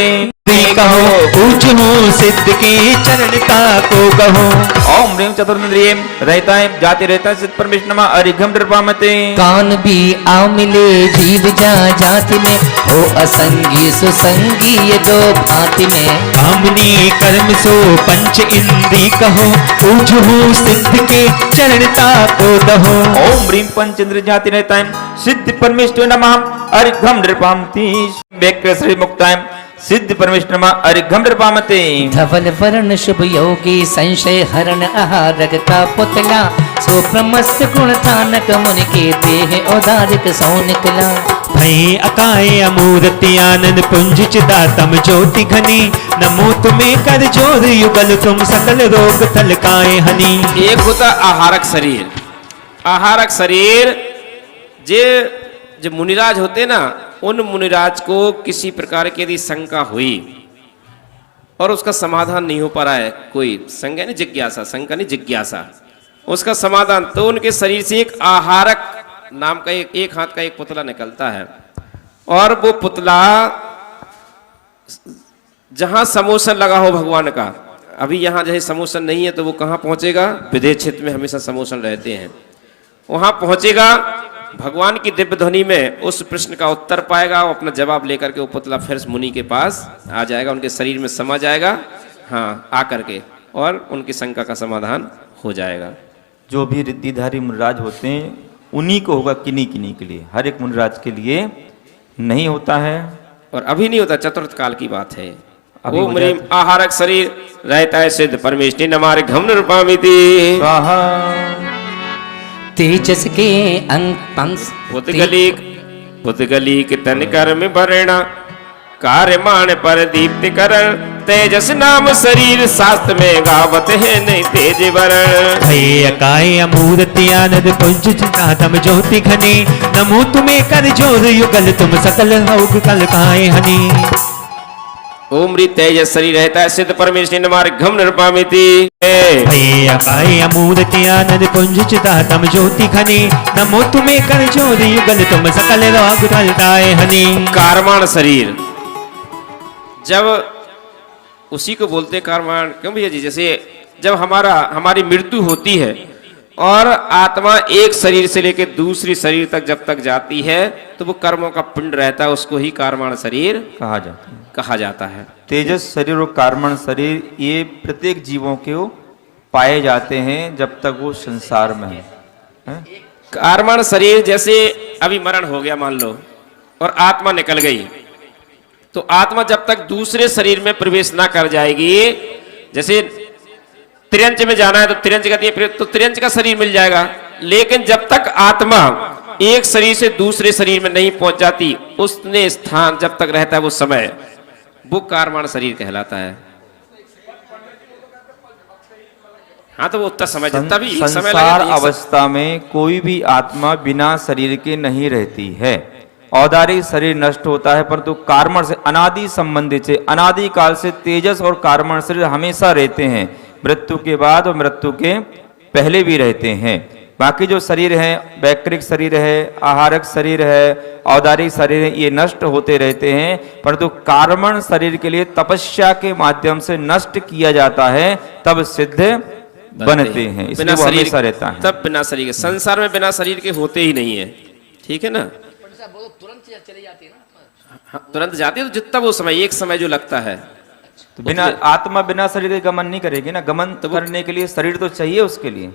कहो पूज हूँ सिद्ध के चरणता को कहो। ओम ह्रीम 4 इंद्रिय रहता है जाति रहता है सिद्ध परमेश्वर नमः अरिघम नृपामते। कान भी आ मिले जीव जा जाति में, हो असंगी सुसंगी ये 2 भांति में। कामनी कर्म सो 5 इंद्री कहो, पूज हूँ सिद्ध के चरणता को दहो। ओम ह्रीम 5 इंद्र जाति रहता है सिद्ध परमेश्वर नमः अरिघम नृपामति। व्यक्ति श्री मुक्ताय सिद्ध परमेश्वर नमः अरिघम नृपामते। धवल वर्ण शुभ योगी, संशय हरण आहारक का पुतला। सो प्रमस्त गुण थानक मुनि के देह औदारिक सौ निकला। भई अकाय अमूर्ति आनंद पुंज चिदातम ज्योति घनी, नमो तुम्हें कर जोर युगल तुम सकल रोग तलकाए हनी। एक होता आहारक शरीर। आहारक शरीर जे जो मुनिराज होते ना, उन मुनिराज को किसी प्रकार की यदि शंका हुई और उसका समाधान नहीं हो पा रहा है, कोई शंका नहीं जिज्ञासा, शंका नहीं जिज्ञासा, उसका समाधान, तो उनके शरीर से एक आहारक नाम का एक हाथ का एक पुतला निकलता है और वो पुतला जहां समोसन लगा हो भगवान का, अभी यहां जैसे समोसन नहीं है तो वो कहां पहुंचेगा, विदेश क्षेत्र में हमेशा समोसन रहते हैं, वहां पहुंचेगा, भगवान की दिव्य ध्वनि में उस प्रश्न का उत्तर पाएगा, वो अपना जवाब लेकर के वो पुतला फिर मुनि के पास आ जाएगा, उनके शरीर में समा जाएगा, हाँ आकर के, और उनकी शंका का समाधान हो जाएगा। जो भी रिद्धिधारी मुनिराज होते हैं उन्हीं को होगा, किन्हीं किन्हीं के लिए, हर एक मुनिराज के लिए नहीं होता है। और अभी नहीं होता, चतुर्थ काल की बात है। अभी ओ हो मरीम जाता आहारक शरीर रहता है सिद्ध परमेष्टि नमारे घम निरूपामिति। स्वाहा। तेजस के अंग पंस पुतगलीक तन कर्म भरणा कार्यमान पर दीप्ति करण तेजस नाम शरीर शास्त्र में गावत है नहीं तेज वरण। भय काय अमूर्ति आनंद पुंज चितातम ज्योति घनी नमो तुम्हें कर जोर युगल तुम सकल होग कलकाए हनी। ओम री तेजस शरीर रहता है सिद्ध परमेष्टि नमारे घम निरूपामिति। भय काय अमूर्ति आनंद पुंज चितातम ज्योति घनी नमो तुम्हें कर जोर युगल तुम सकल होग कलकाए हनी। कारमान शरीर, जब उसी को बोलते हैं कारमान, क्यों भैया जी, जैसे जब हमारी मृत्यु होती है और आत्मा एक शरीर से लेकर दूसरी शरीर तक जब तक जाती है तो वो कर्मों का पिंड रहता है, उसको ही कारमान शरीर कहा जाता है। तेजस शरीर और कार्मण शरीर ये प्रत्येक जीवों के पाए जाते हैं जब तक वो संसार में है। कारमान शरीर जैसे अभी मरण हो गया मान लो और आत्मा निकल गई, तो आत्मा जब तक दूसरे शरीर में प्रवेश ना कर जाएगी, जैसे त्रियंच में जाना है तो त्रियंच का दिए तो त्रियंच का शरीर मिल जाएगा, लेकिन जब तक आत्मा एक शरीर से दूसरे शरीर में नहीं पहुंच जाती, उसने स्थान जब तक रहता है वो समय, वो कारमान शरीर कहलाता है। हाँ तो वो उतना समय जितना भी समय संसार लगेगा, अवस्था में कोई भी आत्मा बिना शरीर के नहीं रहती है। औदारिक शरीर नष्ट होता है परंतु कार्मण से अनादि संबंधित से अनादि काल से तेजस और कार्मण शरीर हमेशा रहते हैं, मृत्यु के बाद और मृत्यु के पहले भी रहते हैं। बाकी जो शरीर है, वैक्रिक शरीर है, आहारक शरीर है, औदारिक शरीर है, ये नष्ट होते रहते हैं, परंतु कार्मण शरीर के लिए तपस्या के माध्यम से नष्ट किया जाता है, तब सिद्ध बनते हैं, इसलिए वो हमेशा रहता है। तब बिना शरीर के, संसार में बिना शरीर के होते ही नहीं है, ठीक है ना। हाँ, तुरंत जाती है, तो जितना वो समय, एक समय जो लगता है, तो बिना आत्मा बिना शरीर के गमन नहीं करेगी ना, गमन तो करने के लिए शरीर तो चाहिए उसके लिए,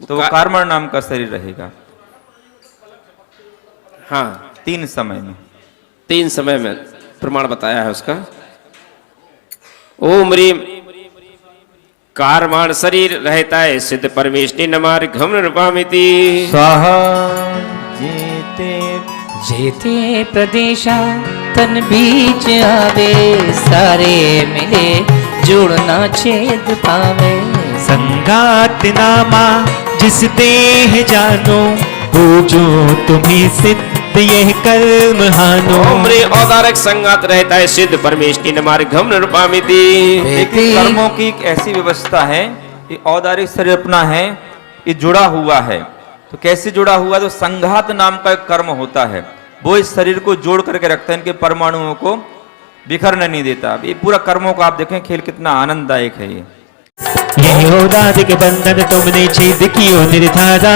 तो वो कार्मण नाम का शरीर रहेगा। हाँ 3 समय में, 3 समय में प्रमाण बताया है उसका। ओम रीम कारमान शरीर रहता है सिद्ध परमेष्टि नमार घम निरूपामिति। स्वाहा। जेते जेते प्रदेशा तन बीच आवे सारे मिले जुड़ना छेद पावे। संगात नामा जिस देह जानो पूजो तुम्हें सिद्ध यह कर्म हानो। ओम रे औदारक संगात रहता है सिद्ध परमेष्टि नमार घम निरूपामिति। देखिए कर्मों की एक ऐसी व्यवस्था है, ये औदारिक शरीर अपना है, ये जुड़ा हुआ है। तो कैसे जुड़ा हुआ, तो संघात नाम का एक कर्म होता है, वो इस शरीर को जोड़ करके रखता है, इनके परमाणुओं को बिखरने नहीं देता। ये पूरा कर्मों का आप देखें खेल कितना आनंददायक है। यही औदारिक बंधन तुमने छेद कियो निर्धारा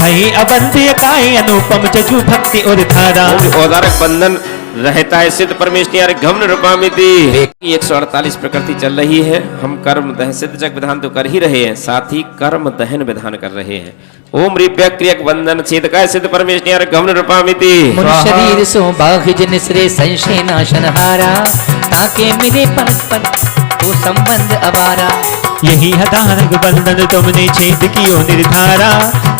भई अबंध्य काय अनुपम जजु भक्ति और धारा। औदारक बंधन रहता है सिद्ध परमेष्टि घम निरूपामिति। 148 प्रकृति चल रही है, हम कर्म दहन सिद्ध जग विधान तो कर ही रहे हैं, साथ ही कर्म दहन विधान कर रहे हैं। ओम रिप्य क्रियक बंधन छेद का सिद्ध परमेष्टि घम निरूपामिति। मुन शरीर सो बाघ जिन श्रे संशय नाशन हारा ताके मिले परस्पर तो संबंध अबारा। यही हदारक बंधन तुमने छेद कियो निर्धारा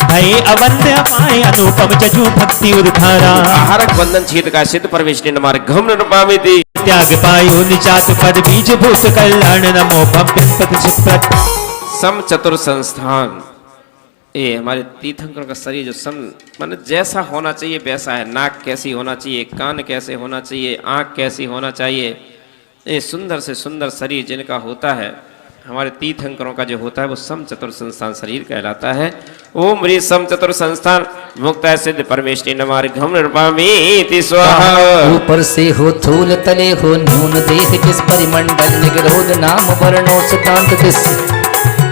भय अवंध्य पाए अनुपम जजु भक्ति और धारा। आहारक बंधन छेद का सिद्ध परमेष्टि नमार घम निरूपामिति। त्याग पायो निजात पद बीज भूत कल्याण नमो भव्यं पद सुप्रत। सम चतुर संस्थान, ये हमारे तीर्थंकरों का शरीर जो सम माने जैसा होना चाहिए वैसा है। नाक कैसी होना चाहिए, कान कैसे होना चाहिए, आँख कैसी होना चाहिए, ये सुंदर से सुंदर शरीर जिनका होता है, हमारे तीर्थंकरों का जो होता है वो सम चतुर संस्थान शरीर कहलाता है। ओम ह्री सम चतुर संस्थान मुक्त सिद्ध परमेष्टि नमार्घम निर्वामीति स्वाहा। ऊपर से हो थूल तले हो न्यून देह किस परिमंडल निगरोध नाम वर्णो सिद्धांत किस।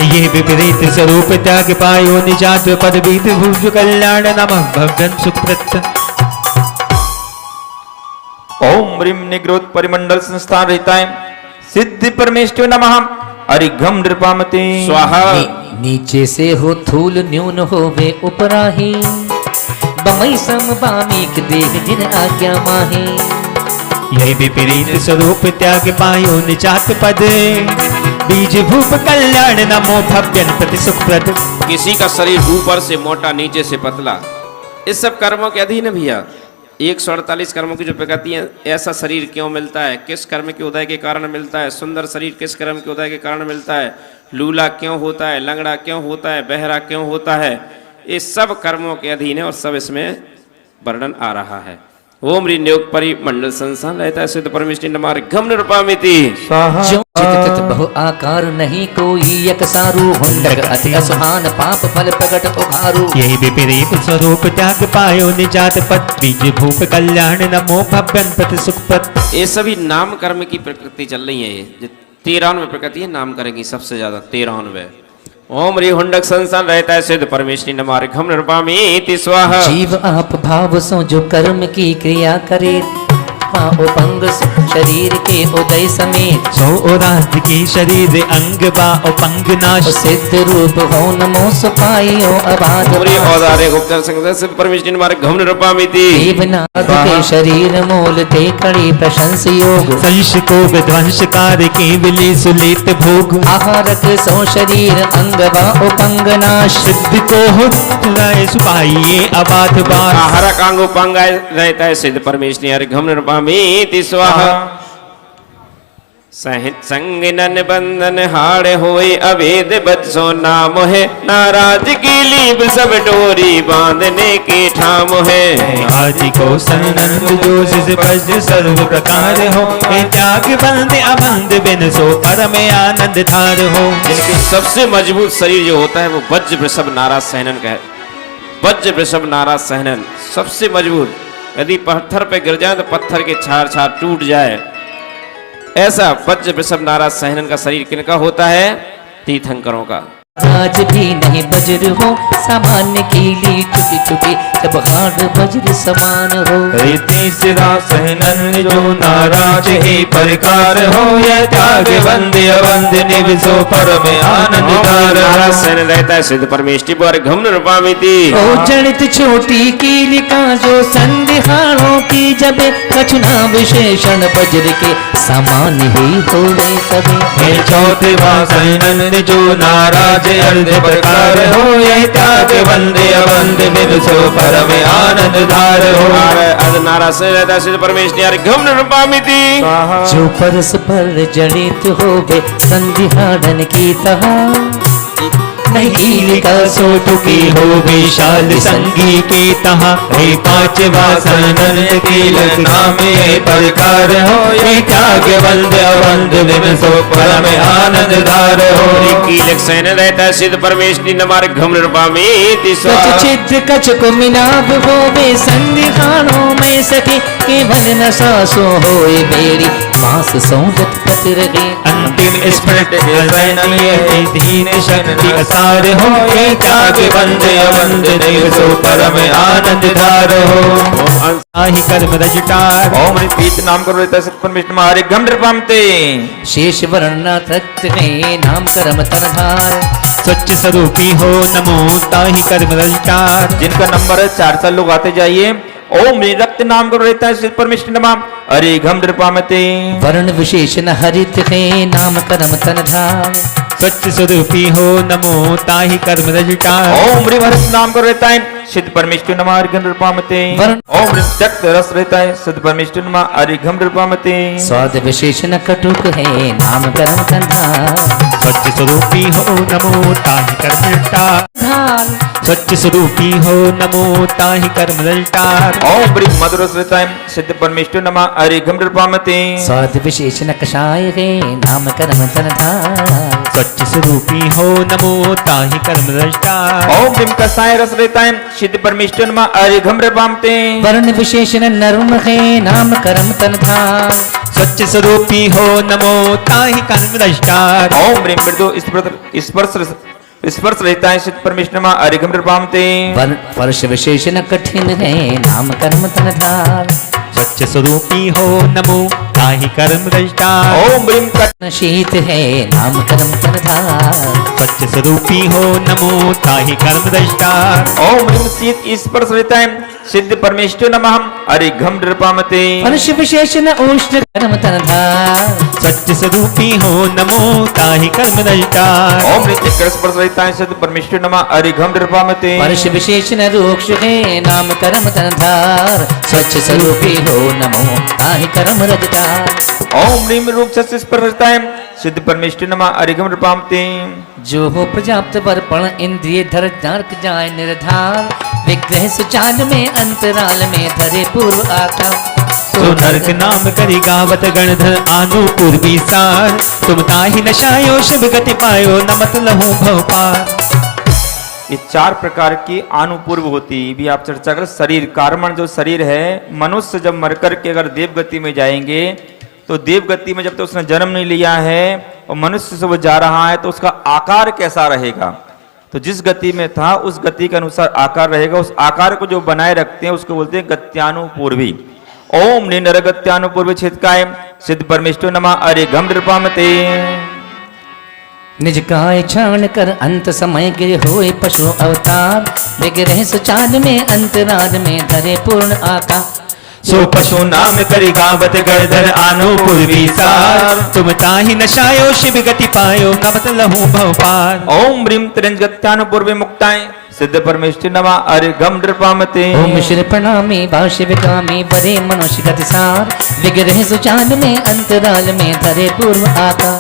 ये विपरीत स्वरूप त्याग पायो निजात पद बीज भूत कल्याण नमः भव्यं सुप्रत। ओम ह्रीम निग्रोध परिमंडल संस्थान रहता है सिद्धि परमेश्वर नमः अरिघम नृपामते स्वाहा। नीचे से हो थूल न्यून होवे उपराही बमई सम बामीक देह जिन आज्ञा माही। ये विपरीत स्वरूप त्याग पायो निजात पद बीज भूप कल्याण नमो भव्यं प्रति सुखप्रद। किसी का शरीर ऊपर से मोटा नीचे से पतला, इस सब कर्मों के अधीन है भैया। 148 कर्मों की जो प्रकृति है, ऐसा शरीर क्यों मिलता है, किस कर्म के उदय के कारण मिलता है, सुंदर शरीर किस कर्म के उदय के कारण मिलता है, लूला क्यों होता है, लंगड़ा क्यों होता है, बहरा क्यों होता है, ये सब कर्मों के अधीन है और सब इसमें वर्णन आ रहा है। ओम ह्री नियोग परिमंडल संस्थान रहता है सिद्ध परमेष्टि नमार्घम निरूपामिति जो चित बहु आकार नहीं कोई एक सारू हुंडक अति असुहान पाप फल प्रकट उभारू। यही विपरीत स्वरूप त्याग पायो निजात पद बीज भूप कल्याण नमो भव्यं प्रति सुखप्रद। ये सभी नाम कर्म की प्रकृति चल रही है। ये 93 प्रकृति है नाम करेंगी सबसे ज्यादा 93। ओम ह्री हुंडक संस्थान रहता है सिद्ध परमेष्टि नमार्घम निरूपामिति स्वाहा। जीव आप भाव सो जो कर्म की क्रिया करे उपंग शरीर के उदय समेत सो उदास की शरीर अंग बा उपंग नाश सिद्ध रूप हो नमो सुपाइयो अबाध ओम ह्री औदार्य गुप्त संस्थान सिद्ध परमेष्टि नमार्घम निरूपामिति। देवनाथ के शरीर मूल ते कड़ी प्रशंस योग संश को विध्वंसकार के विले सुलेत भोग आहारक सो शरीर अंग बा उपंग नाश सिद्ध को हो सुपाइये अबाध बार। आहार कांग उपांग रहता है सिद्ध परमेष्टि अर्घम निरूपामिति स्वाहा। सहित संग नन बंधन हाड़ होए अभेद बदसो नाम है नाराज की लीब सब डोरी बांधने के ठाम है। आदि को सनंद जोश से भज सर्व प्रकार हो हे त्याग बंद अबंध बिन सो परम आनंद धार हो। जिनके सबसे मजबूत शरीर जो होता है वो वज्र वृषभ नाराज सहनन का है। वज्र वृषभ नाराज सहनन सबसे मजबूत। यदि पत्थर पे गिर जाए तो पत्थर के छार छार टूट जाए, ऐसा वज्र वृषभ नाराज सहनन का शरीर किनका होता है? तीर्थंकरों का। आज भी नहीं वज्र हो सामान्य कीली टुटी टुटी जब हाथ वज्र समान हो। सिरा सहनन जो नाराज है प्रकार हो यह त्याग बंद अबंध निवसो परम आनंद धार। नाराज सहनन रहता है सिद्ध परमेष्टि अर्घम निरूपामिति। ओ जनित छोटी कीली का जो संदेहारों की जब कछुना विशेषण वज्र के समान ही हो गए सभी। हे चौथवा सहनन जो नाराज अर्ध प्रकार हो यह त्याग बंद अबंध निवसो परम आनंद धार हो। नाराज सहनन रहता है सिद्ध परमेष्टि अर्घम निरूपामिति। जो परस्पर जनित हो बे संधिहारन की तहा नहीं का सोटु की हो विशाल संगी के तहा। हे पांचवा सनन के नाम ये प्रकार हो ये त्याग बंद अबंध निवसो परम आनंद धार हो। कीलक सहनन रहता है सिद्ध परमेष्टि नमार्घम निरूपामिति स्वाहा। कछ छिद्र कछ को मिनाब हो बे संधिहारों में सके केवल न सासो होए मेरी मास सोजत पत रहे। अंतिम स्फुट दीन शक्ति असार हो ये त्याग बंद अबंध निवसो परम आनंद धार हो। आहि कर्म रजटार ओम रीत नाम करो रहता है परमेष्टि नमार्घम निरूपामिति। शेष वर्ण तृप्त है नाम कर्म तनधार स्वच्छ स्वरूपी हो नमो ताहि कर्म रजटार। जिनका नंबर है 4 साल लोग आते जाइए। ओम रक्त नाम करो रहता है सिद्ध परमेष्टि नमः अरिघम निरूपामिति। वर्ण विशेषण हरित है नाम कर्म तनधार सच्च स्वरूपी हो नमो ताहि कर्म रजटा ओम ह्रीं हरस नाम कर रहता है सिद्ध परमेश्वर नमः अर्घ्यम नृपामते। वरुण। ओम ह्रीं त्यक्त रस रहता है सिद्ध परमेश्वर नमः अर्घ्यम नृपामते। स्वाद विशेषण कटुक है नाम कर्म कंधार। सच्च स्वरूपी हो नमो ताहि कर्म रजटा सच्च स्वरूपी हो नमो ताहि कर्म रजटा ओम ह्रीं मधुर रस रहता है सिद्ध परमेश्वर नमः अर्घ्यम नृपामते। स्वाद विशेषण कषाय है नाम कर्म कंधार। सच्च स्वरूपी हो नमो ताहि कर्म रजटा ओम ह्रीं कसाय रस रहता है सिद्ध परमेश्वर नमः अर्घ्यम नृपामते। वर्ण विशेषण नरुम है नाम कर्म तनधार। सच्च स्वरूपी हो नमो ताहि कर्म रजटा ओम ह्रीं मृदु स्पर्श रहता है सिद्ध परमेश्वर नमः अर्घ्यम नृपामते। वर्ष विशेषण कठिन है नाम कर्म तनधार। सच्च स्वरूपी हो नमो ताहि कर्म रजटा ओम ह्रीं कट शीत है नाम कर्म तनधार। सच्च स्वरूपी हो नमो ताहि कर्म रजटा ओम ह्रीं शीत स्पर्श रहता है सिद्ध परमेश्वर नमः अर्घ्यम नृपामते। वर्ष विशेषण उष्ण कर्म तनधार। सच्च स्वरूपी हो नमो ताहि कर्म रजटा ओम ह्रीं चक्र स्पर्श रहता है सिद्ध परमेश्वर नमः अर्घ्यम नृपामते। वर्ष विशेषण रूक्ष है नाम कर्म तनधार। स्वच्छ स्वरूपी हो नमो ताहि कर्म रजतार। ओम ह्रीं रूप से स्पर्श रहता है सिद्ध परमेश्वर नमः अर्घ्यम नृपामते। जो हो पर्याप्त वर्पण इंद्रिय धर नर्क जाय निर्धार। विग्रह सुचान में अंतराल में धरे पूर्व आका। सो नरक नाम करि गावत गणधर आनु पूर्वी सार तुम ताहि नशायो शिव गति पायो नमत लहु भवपार। ये चार प्रकार की अनुपूर्व होती भी आप चर्चा करें। शरीर कार्मण जो शरीर है, मनुष्य जब मर कर के अगर देव गति में जाएंगे तो देव गति में जब तक उसने जन्म नहीं लिया है और मनुष्य से वो जा रहा है तो उसका आकार कैसा रहेगा। तो जिस गति में था उस गति के अनुसार आकार रहेगा। उस आकार को जो बनाए रखते हैं उसको बोलते हैं गत्यानुपूर्वी। ओम निरगत्यानुपूर्वी छिदकाय सिद्ध परमेश्वर नमः अर्घ्यम नृपामते। निज काय छाण कर अंत समय गिर होए पशु अवतार। विग्रह सुचान में अंतराल में धरे पूर्ण आका। सो पशु नाम करि गावत गणधर आनु पूर्वी सार तुम ताहि नशायो शिव गति पायो नमत लहु भवपार। ओम ह्रीं त्रिंजगत्यानुपूर्वे मुक्ताय सिद्ध परमेश्वर नमः अर्घ्यम नृपामते। ओम श्री प्रणामी भाष्य विकामी बरे मनुष्य गति सार। विग्रह सुचान में अंतराल में धरे पूर्व आका।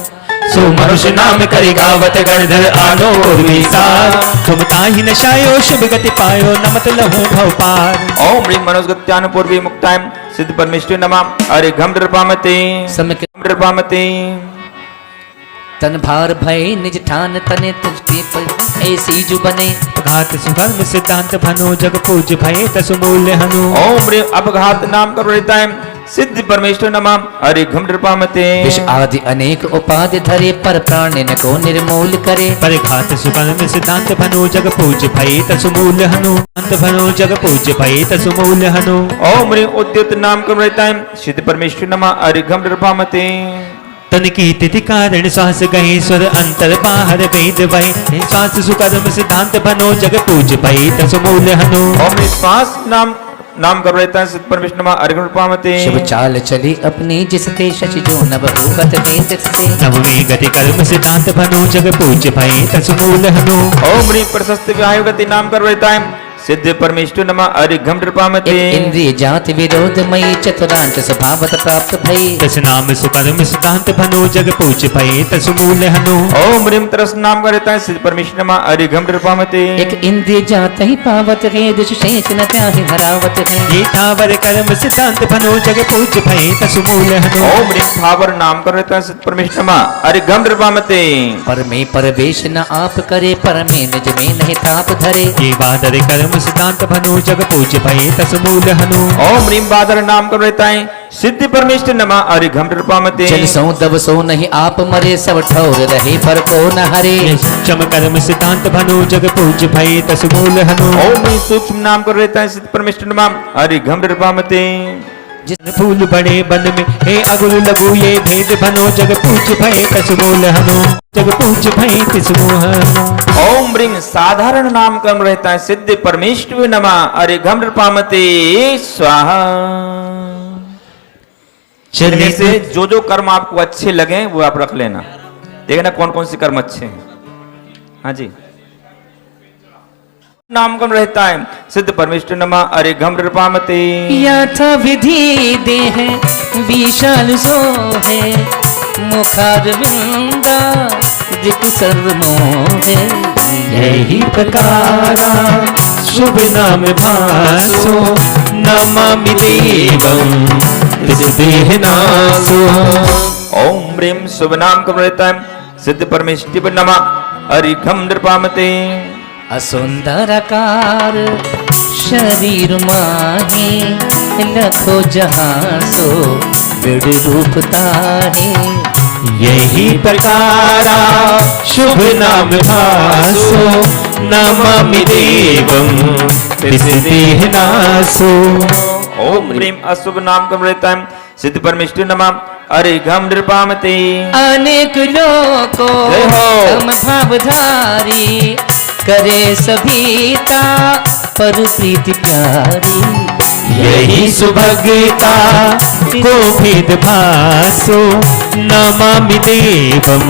सो मनुष्य नाम करि गावत गणधर आनो पूर्वी सार तुम ताहि नशायो शिव गति पायो नमत लहु भवपार। ओम ह्रीं मनोजगत्यानुपूर्वी मुक्ताय सिद्ध परमेश्वर नमः अर्घ्यम नृपामते। समक नृपामते। तन भार भय निज ठान तने तुझके पर ऐसी जो बने। घात सुकर्म सिद्धांत भनो जग पूज भये तसु मूल्य हनु। ओम ह्रीं अपघात नाम कर रहता है सिद्ध परमेश्वर नमः अर्घ्यम नृपामते। विष आदि अनेक उपाधि धरे पर प्राण को निर्मूल करे। पर घात सुकर्म सिद्धांत भनो जग पूज भये तसु मूल्य हनु। अंत भनो जग पूज भये तसु मूल्य हनु। ओम ह्रीं उद्युत नाम कर रहता है सिद्ध परमेश्वर नमः अर्घ्यम नृपामते। तन की तिथि कारण श्वास गए स्वर अंतर बाहर वेद वही श्वास सुकर्म सिद्धांत भनो जग पूज भये तसु मूल्य हनु। ओम ह्रीं श्वास नाम कर रहता है सिद्ध परमेश्वर नमः अर्घ्यम नृपामते। शुभ चाल चली अपनी जिसते शशि जो नभ भूगत वेद से। नवमी गति कर्म सिद्धांत भनो जग पूज भये तसु मूल्य हनु। ओम ह्रीं प्रशस्त व्यायु गति नाम कर रहता है सिद्ध परमेश्वर नमः अर्घ्यम नृपामते। इंद्रिय जाति विरोध मयि चतुरांश स्वभावत प्राप्त भई। तस नाम सुकर्म सिद्धांत भनो जग पूज भये तसु मूल्य हनु। ओम ह्रीं तरस नाम का रहता है सिद्ध परमेश्वर नमः अर्घ्यम नृपामते। एक इंद्रिय जात ही पावत है दुष्शेष न त्याहि हरावत है। ये थावर कर्म सिद्धांत भनो जग पूज भये तसु मूल्य हनु। ओम ह्रीं थावर नाम का रहता है सिद्ध परमेश्वर नमः अर्घ्यम नृपामते। पर में परवेश न आप करे पर में निज में नहीं ताप धरे। ये बादर कर्म सिद्धांत भनो जग पूज भये तसु मूल्य हनु। ओम ह्रीं बादर नाम का रहता है सिद्ध परमेश्वर नमः अर्घ्यम नृपामते। चल सो दब सो नहीं आप मरे सब ठौर रहे पर को न हरे। चम कर्म सिद्धांत भनो जग पूज भये तसु मूल्य हनु। ओम ह्रीं सूक्ष्म नाम का रहता है सिद्ध परमेश्वर नमः अर्घ्यम नृपामते। जिस फूल बड़े बन में हे अगुल लघु ये भेद भनो जग पूज भये तसु मूल्य हनु। जग पूज भये तसु हनु। ओम ह्रीं साधारण नाम कर्म रहता है सिद्ध परमेश्वर नमः अर्घ्यम नृपामते स्वाहा। चलने से जो कर्म आपको अच्छे लगे वो आप रख लेना। देखना कौन कौन से कर्म अच्छे हैं। हाँ जी, नाम कर्म रहता है सिद्ध परमेष्टि नमः अरिघम नृपामते। यथा विधि देह विशाल सो है, मुखारविंदा दिक सर्वमोह है। यही प्रकारा शुभ नाम भासो, नमामि देवं तिस देहनासो। ओम ह्रीम शुभ नाम कर्म रहता है सिद्ध परमेष्टि नमः अरिघम नृपामते। असुंदरकार शरीर माहे, लखो जहाँ सो विड़ रूप ताहे। यही प्रकारा शुभ नाम भासो, नमामि देवं तिस देहनासो। ओम ह्रीम अशुभ नाम कर्म रहता है सिद्ध परमेष्टि नमः अरिघम नृपामते। अनेक लोको जय हो। सम भावधारी, करे सभीता पर प्रीति प्यारी। यही सुभगता को भेद भासो, नमामि देवं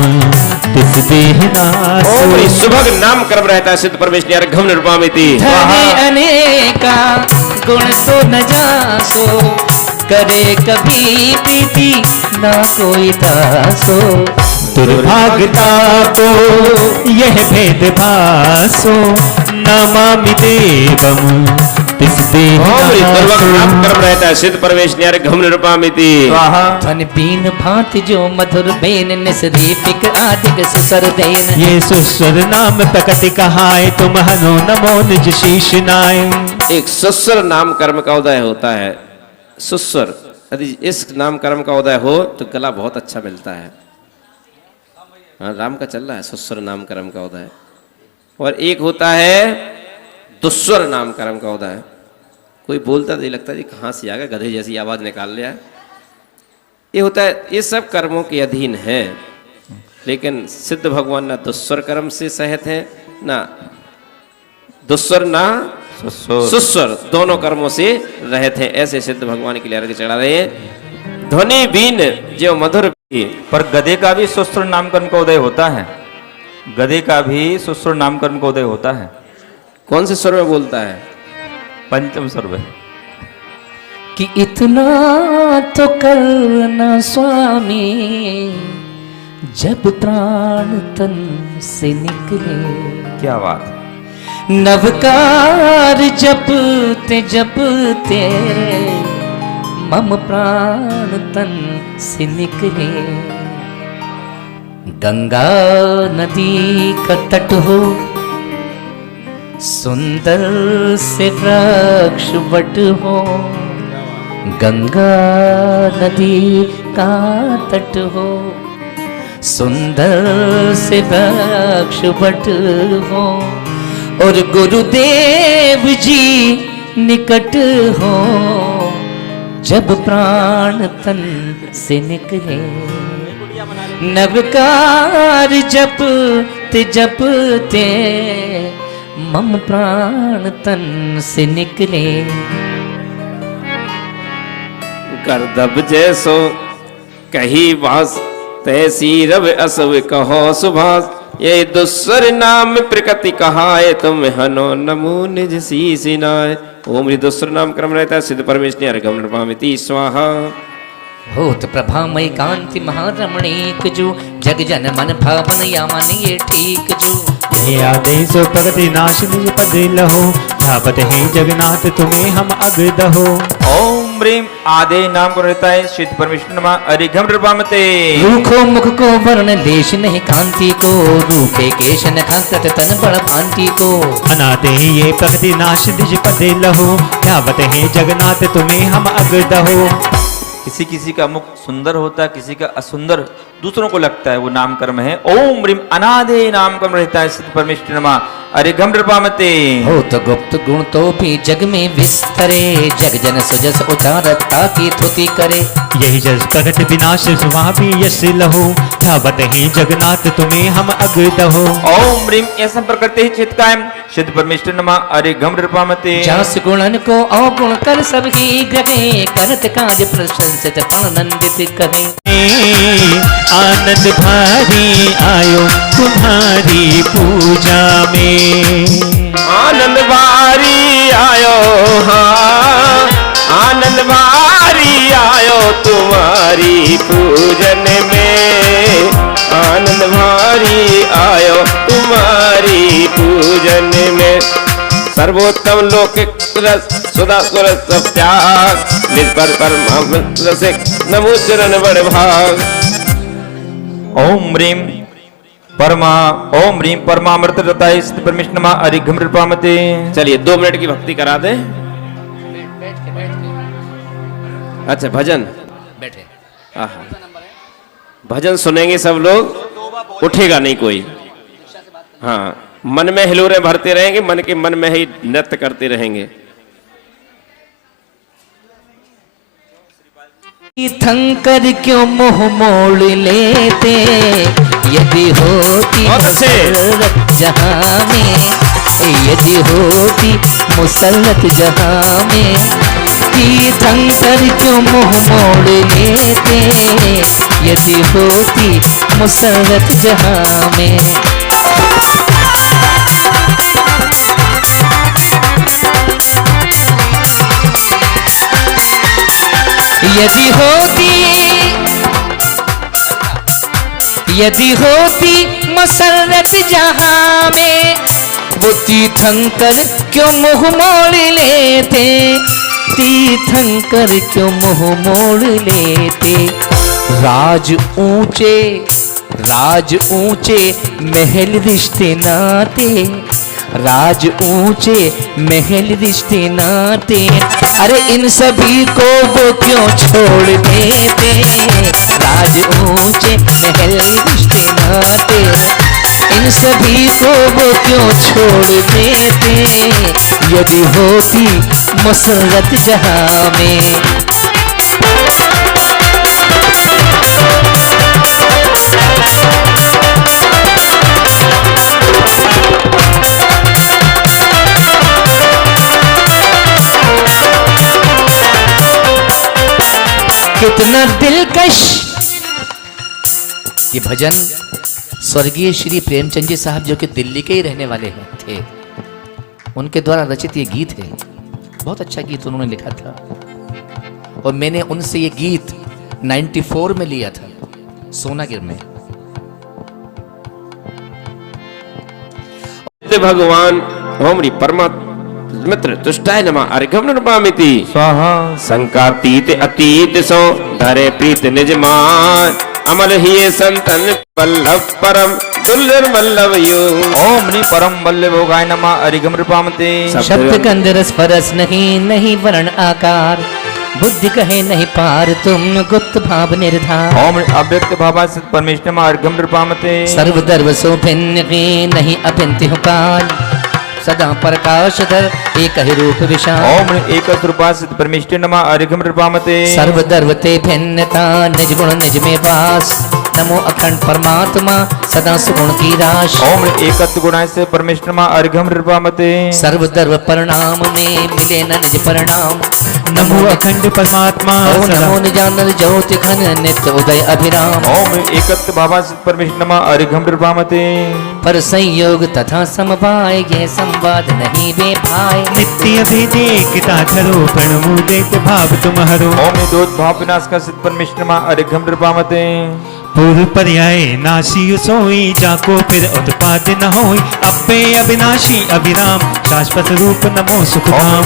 तिस देहनासो। ओम ह्रीं सुभग नाम कर्म रहता है सिद्ध परमेष्टि अर्घम नृपामिति। धने अनेका गुण तो न जासो, करे कभी प्रीति ना कोई दासो। दुर्भाग्यता को यह भेद भासो, नमामि देवं तिस ओम ह्रीं दुर्भग नाम देहनासो। कर्म रहता है सिद्ध परमेष्टि अर्घम नृपामिति। स्वाहा। धन बीन भांति जो मधुर बेन, निसरी पिक आदिक सुसर देन। ये सुस्वर नाम प्रकट कहाए, तुम हनो नमो निज शीश नाय। एक सुस्वर नाम कर्म का उदय होता है। सुस्वर यदि इस नाम कर्म का उदय हो तो गला बहुत अच्छा मिलता है। हाँ, राम का चल रहा है सुस्वर नाम कर्म का उदय। और एक होता है दुस्वर नाम कर्म का उदय। कोई बोलता तो ये लगता है जी कहाँ से आ गया, गधे जैसी आवाज निकाल लिया। ये होता है, ये सब कर्मों के अधीन है, लेकिन सिद्ध भगवान ना दुस्वर कर्म से सहित है, ना दुस्वर ना सुस्वर, दोनों कर्मों से रहते हैं। ऐसे सिद्ध भगवान के लिए अर्घ्य चढ़ा रहे हैं। ध्वनि बीन जो मधुर भी। पर गधे का भी सुस्वर नाम कर्म का उदय होता है। गधे का भी सुस्वर नाम कर्म का उदय होता है। कौन से स्वर में बोलता है? पंचम स्वर में। कि इतना तो करना स्वामी, जब प्राण तन से निकले। क्या बात। नवकार जपते जपते, मम प्राण तन से निकले। गंगा नदी का तट हो, सुंदर से वृक्ष वट हो। गंगा नदी का तट हो, सुंदर से वृक्ष वट हो। और गुरुदेव जी निकट हो, जब प्राण तन से निकले। नवकार जपते जपते, मम प्राण तन से निकले। गर्दब जैसो कही बास, तैसी रव असव कहो सुभाष। ये दुस्वर नाम प्रकृति कहाए, तुम हनो नमो निज शीश नाय। ओम ह्रीं दुस्वर नाम क्रम रहता है सिद्ध परमेष्टि अर्घम नृपामिति। स्वाहा। होत प्रभामय कांति महारमणीक जो, जग जन मन भावन या मन ये ठीक जो। ये आदेशो प्रगति नाश निज पद लहो, धावत है जगन्नाथ तुम्हें हम अगदहो। ओम ह्रीम आदे नाम को रहता है सिद्ध परमेष्टि नमः अरिघम नृपामते। रूखो मुख को वर्ण लेश नहीं कांति को, रूखे केश न खांतत तन बड़ भांति को। अनाते ये प्रगति नाश निज पद लहो, धावत है जगन्नाथ तुम्हें हम अगदहो। किसी किसी का मुख सुंदर होता है, किसी का असुंदर दूसरों को लगता है, वो नाम कर्म है। ओम ह्रीम अनादे नाम कर्म रहता है सिद्ध परमेष्टि नमः अरिघम नृपामते। हो तो गुप्त गुण तो भी जग में विस्तरे, जग जन सुजस उचारत ताकि थुति करे। यही जस प्रगट विनाश स्वामी यश लहो, धावत है जगन्नाथ तुम्हें हम अगदहो। ओम ह्रीम ऐसा प्रकृति ही चित कायम सिद्ध परमेष्टि नमः अरिघम नृपामते। जास गुणन को अवगुण कर सब ही ग्रहे, करत काज प्रशंसित पण नंदित कहे। आनंद भारी आयो तुम्हारी पूजा में। आनंद भारी आयो, हाँ आनंद भारी आयो तुम्हारी पूजन में, आनंद भारी आयो तुम्हारी पूजन में। सर्वोत्तम लौकिक रस सुधा सुरस सब त्याग, निज पर परमामृत रसिक नमो चरण बड़ भाग। ओम ह्रीम परमा, ओम ह्रीम परमामृत रताय स्थित परमेश्वर नमः अरिघम रूपामते। चलिए 2 मिनट की भक्ति करा दें। अच्छा भजन बैठे। आहा। भजन सुनेंगे सब लोग, उठेगा नहीं कोई। हाँ मन में हिलोरे भरते रहेंगे, मन के मन में ही नृत्य करते रहेंगे। थंकर क्यों मुंह मोड़ लेते, यदि होती मुसरत जहां में, यदि होती मुसरत जहां में। थंकर क्यों मुंह मोड़ लेते, यदि होती मुसरत जहां में। यदि होती मसरत जहां में, वो तीर्थंकर क्यों मुंह मोड़ लेते, तीर्थंकर क्यों मुंह मोड़ लेते। राज ऊंचे महल रिश्ते नाते, राज ऊंचे महल रिश्ते नाते। अरे इन सभी को वो क्यों छोड़ देते, राज ऊंचे महल रिश्ते नाते। इन सभी को वो क्यों छोड़ देते, यदि होती मसरत जहां में। कितना दिलकश ये भजन स्वर्गीय श्री प्रेमचंद जी साहब जो कि दिल्ली के ही रहने वाले हैं थे, उनके द्वारा रचित ये गीत है। बहुत अच्छा गीत उन्होंने लिखा था और मैंने उनसे ये गीत 94 में लिया था सोनागिर में। भगवान ओमरी परमात्मा मित्र तुष्टाय नमः अरिघम नृपामिति स्वाहा। संकातीत अतीत सो धरे प्रीत निज मान, अमल ही संतन वल्लभ परम दुर्लभ वल्लभ यू। ओम ह्रीम परम वल्लभोगाय नमः अरिघम रूपामते। शब्द गंध रस परस नहीं वर्ण आकार, बुद्धि कहे नहीं पार तुम गुप्त भाव निर्धार। ओम अव्यक्त भावासित परमेश्वर नमः अरिघम रूपामते। सर्वधर्म सो भिन्न नहीं अभिन्ति काल, सदा प्रकाश धर एक ही रूप विशाल। ओम एक रूपासित परमेश्वर नमः अरिघम रूपामते। सर्वधर्म ते भिन्नता निज गुण निज में वास, नमो अखंड परमात्मा सदा सुगुण की राश। ओम एकत्व गुणाय से परमेश्वर नमः अरिघम रूपामते। सर्वधर्म परिणाम में मिले न निज परिणाम, नमो अखंड परमात्मा नमो निजानंद ज्योति घन नित्य उदय अभिराम। ओम एकत्व भावासित परमेश्वर नमः अरिघम रूपामते। पर संयोग तथा समवाय ये संवाद नहीं वे भाई, नित्य भेदे एकता धरो प्रणमुदित भाव तुम हरो। ओम दोष भाव विनाश का सिद्ध परमेश्वर नमः अरिघम रूपामते। पूर्व पर्याय नाशी सोई, जाको फिर उत्पाद न होई। अव्यय अविनाशी अविराम शाश्वत रूप नमो सुखधाम।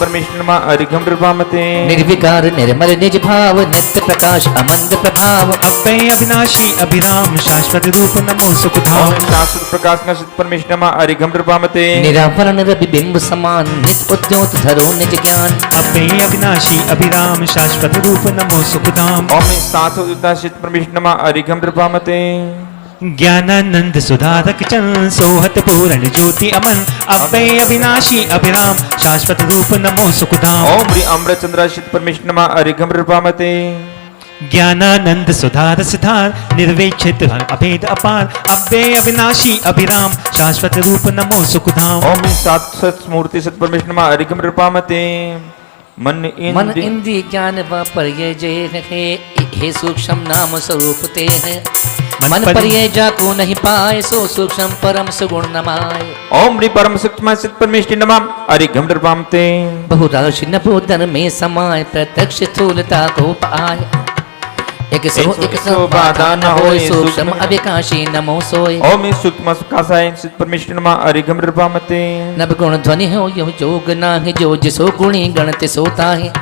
परमेश्वर नमः अरिघम रूपामते। निर्विकार निर्मल निज भाव नित्य प्रकाश अमंद प्रभाव। अव्यय अविनाशी अविराम शाश्वत रूप नमो सुखधाम। शाश्वत प्रकाश का सिद्ध परमेश्वर नमः अरिघम रूपामते। निरावरण रवि बिंब समान नित उद्योत धरो निज ज्ञान। अव्यय अविनाशी अविराम शाश्वत रूप नमो सुखधाम। ओम साथ सिद्ध परमेश्वर नमः अरिघम रूपामते। ज्ञानानंद सुधारक चरण सोहत पूर्ण ज्योति अमन। अव्यय अविनाशी अभिराम शाश्वत रूप नमो सुखधाम। ओम ह्रीम अमृत चंद्राशित परमेश्वर नमः अरिघम रूपामते। ज्ञानानंद सुधार सिधार निर्विच्छित अभेद अपार। अव्यय अविनाशी अभिराम शाश्वत रूप नमो सुखधाम। ओम सात मूर्ति सत परमेश्वर नमः अरिघम रूपामते। मन मन इंद्रिय ज्ञान व पर्यय जय रहे हे सूक्ष्म नाम स्वरूप ते है मन पर ये जाको नहीं पाए सो सूक्ष्म परम सुगुण नमाय ओम ह्रीं परम सूक्ष्म सिद्ध परमेष्टि नमः अरिघम नृपामते बहुराशि नभोधन में समाय प्रत्यक्ष स्थूलता को पाए एक सौ बाधा न होय सूक्ष्म अविकाशी नमो सोय ओम ह्रीं सूक्ष्म सुखासाय सिद्ध परमेष्टि नमः अरिघम नृपामते नभ गुण ध्वनि हो यो जोग ना है जो जिसो गुणी गणत सोता है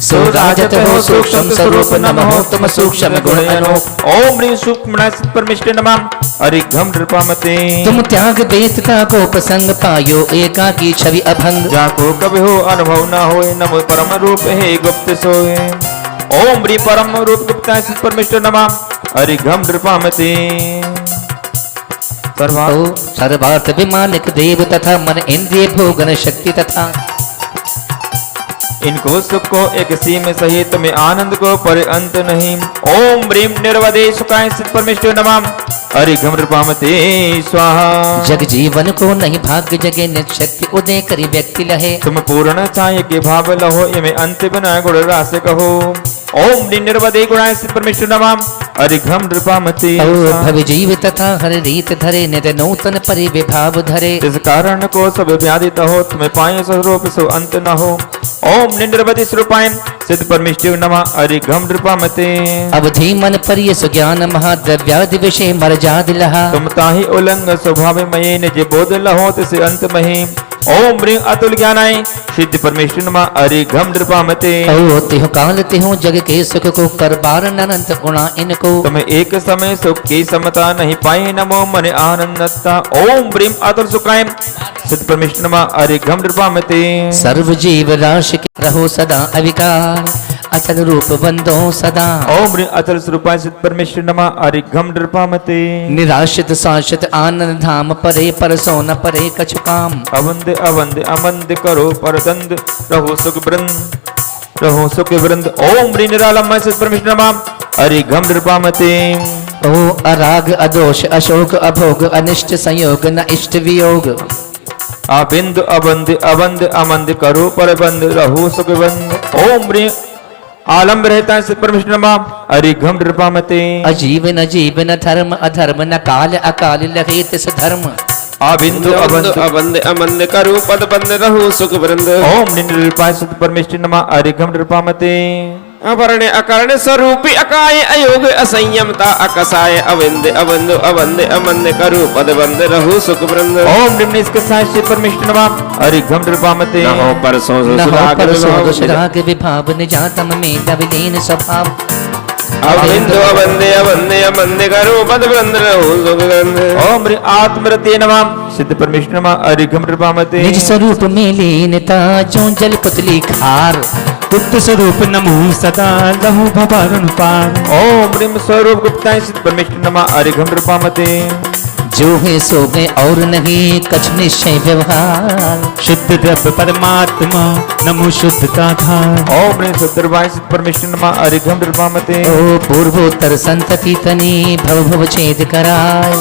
सो राजत हो सूक्ष्म स्वरूप नमः तुम सूक्ष्म गुण अनूप ओम ह्रीं सूक्ष्म सिद्ध परमेष्टि नमः अरिघम नृपामते तुम त्याग देवता को प्रसंग पायो एकाकी छवि अभंग जाको कभी हो अनुभव न होय नमो परम रूप है गुप्त सोय ओम ह्रीं परम रूप गुप्ताय सिद्ध परमेष्टि नमः अरिघम नृपामते सर्वार्थ विमानिक देव तथा मन इंद्रिय भोगन शक्ति तथा इनको सुख को एक सी में सहित में आनंद को पर अंत नहीं ओम ह्रीं निर्वदे सुखाय सिद्ध परमेष्टि नमः अरिघम नृपामते स्वाहा जग जीवन को नहीं भाग्य जगे निशक्ति उदय करी व्यक्ति लहे तुम पूर्ण चाय के भाव लहो ये में अंत बिना गुण रास कहो ओम ह्रीं निर्वदे गुणाय सिद्ध परमेष्टि नमः अरिघम नृपामते भव जीव तथा हर रीत धरे नित नूतन परिविभाव धरे इस कारण को सब व्याधित हो तुम्हें पाए स्वरूप सो अंत न हो ओम निर्वदे स्वरूपाय सिद्ध परमेष्टि नमः अरिघम नृपामते अवधि मन पर ये सुज्ञान महाद्रव्यादि विषय मर जाद लहा तुम ताहि उल्लंघ स्वभाव मये निज बोध लहो तिस अंत महे ओम ह्रीं अतुल ज्ञानाय सिद्ध परमेष्टि नमः अरिघम नृपामते ओ तिहु काल तिहु जग के सुख को कर बार अनंत गुणा इनको तुम्हें एक समय सुख की समता नहीं पाए नमो मन आनंदता ओम ह्रीं अतुल सुखाय सिद्ध परमेष्टि नमः अरिघम नृपामते सर्व जीव राशि के रहो सदा अविकार अचल रूप बंदो सदा ओम ह्रीं अचल स्वरूपाय सिद्ध परमेष्टि नमः अरिघम नृपामते निराशित शाश्वत आनंद धाम परे परसो न परे कछु काम अवंद अवंद अमंद करो परदंद रहो सुख वृंद ओम ह्रीं निरालंब सिद्ध परमेष्टि नमः अरिघम नृपामते ओ अराग अदोष अशोक अभोग अनिष्ट संयोग न इष्ट वियोग अबिंद अबंद अवंद अमंद करो परबंद रहो सुखबंद ओम ह्रीं आलम्ब रहता है सिद्ध परमेष्टि नमः अरिघम नृपामते अजीवन अजीवन धर्म अधर्म न काल अकाल लहे तिस धर्म अबिंदु अबंद अबंद अमंद करो पद बंद रहो सुख वृंद ओम निर्निरूपाय सिद्ध परमेष्टि नमः अरिघम नृपामते अवर्ण अकर्ण स्वरूपी अकाय अयोग असंयमता अकसाय अविंद अबंद अबंद अमंद करो पद बंद रहो सुख वृंद ओम निम्नस्कसाय सिद्ध परमेष्टि नमः अरिघम नृपामते न हो परसों सुराग विभाव निजातम में तविलीन स्वभाव अविंद अबंद अबंद अमंद करो पद बंद रहो सुख वृंद ओम आत्मरते नमः सिद्ध परमेष्टि नमः अरिघम नृपामते निज स्वरूप में लीनता जो जल पुतली खार गुप्त स्वरूप नमो सदा लहु भवरुण पार ओम ह्रीं स्वरूप गुप्ताय सिद्ध परमेष्टि नमः अरिघम नृपामते जो है सो है और नहीं कछ निश्चय व्यवहार शुद्ध द्रव्य परमात्मा नमो शुद्धता धार ओम ह्रीं शुद्धर्वाय सिद्ध परमेष्टि नमः अरिघम नृपामते ओ पूर्वोत्तर संतति तनी भव भव छेद कराय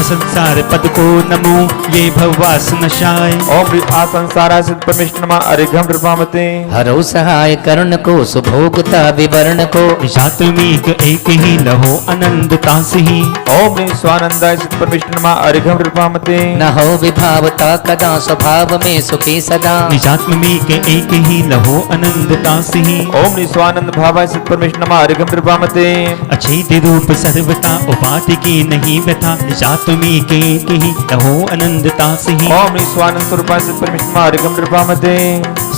संसार पद को नमो ये भववास नशाय ओम ह्रीं आसंसाराय सिद्ध परमेष्टि नमः अरिघम नृपामते हरो सहाय करुण को सुभोगता विवरण को जातमीक एक ही लहो अनंतता से ही ओम ह्रीं स्वानंदाय सिद्ध परमेष्टि नमः अरिघम नृपामते न हो विभावता कदा स्वभाव में सुखी सदा निजात्मीक एक ही लहो अनंतता से ही ओम ह्रीं स्वानंद भावाय सिद्ध परमेष्टि नमः अरिघम नृपामते अछेद रूप सर्वता उपाधि की नहीं व्यथा निजात्मीक एक ही लहो अनंतता से ही ओम ह्रीं स्वानंद स्वरूपाय सिद्ध परमेष्टि नमः अरिघम नृपामते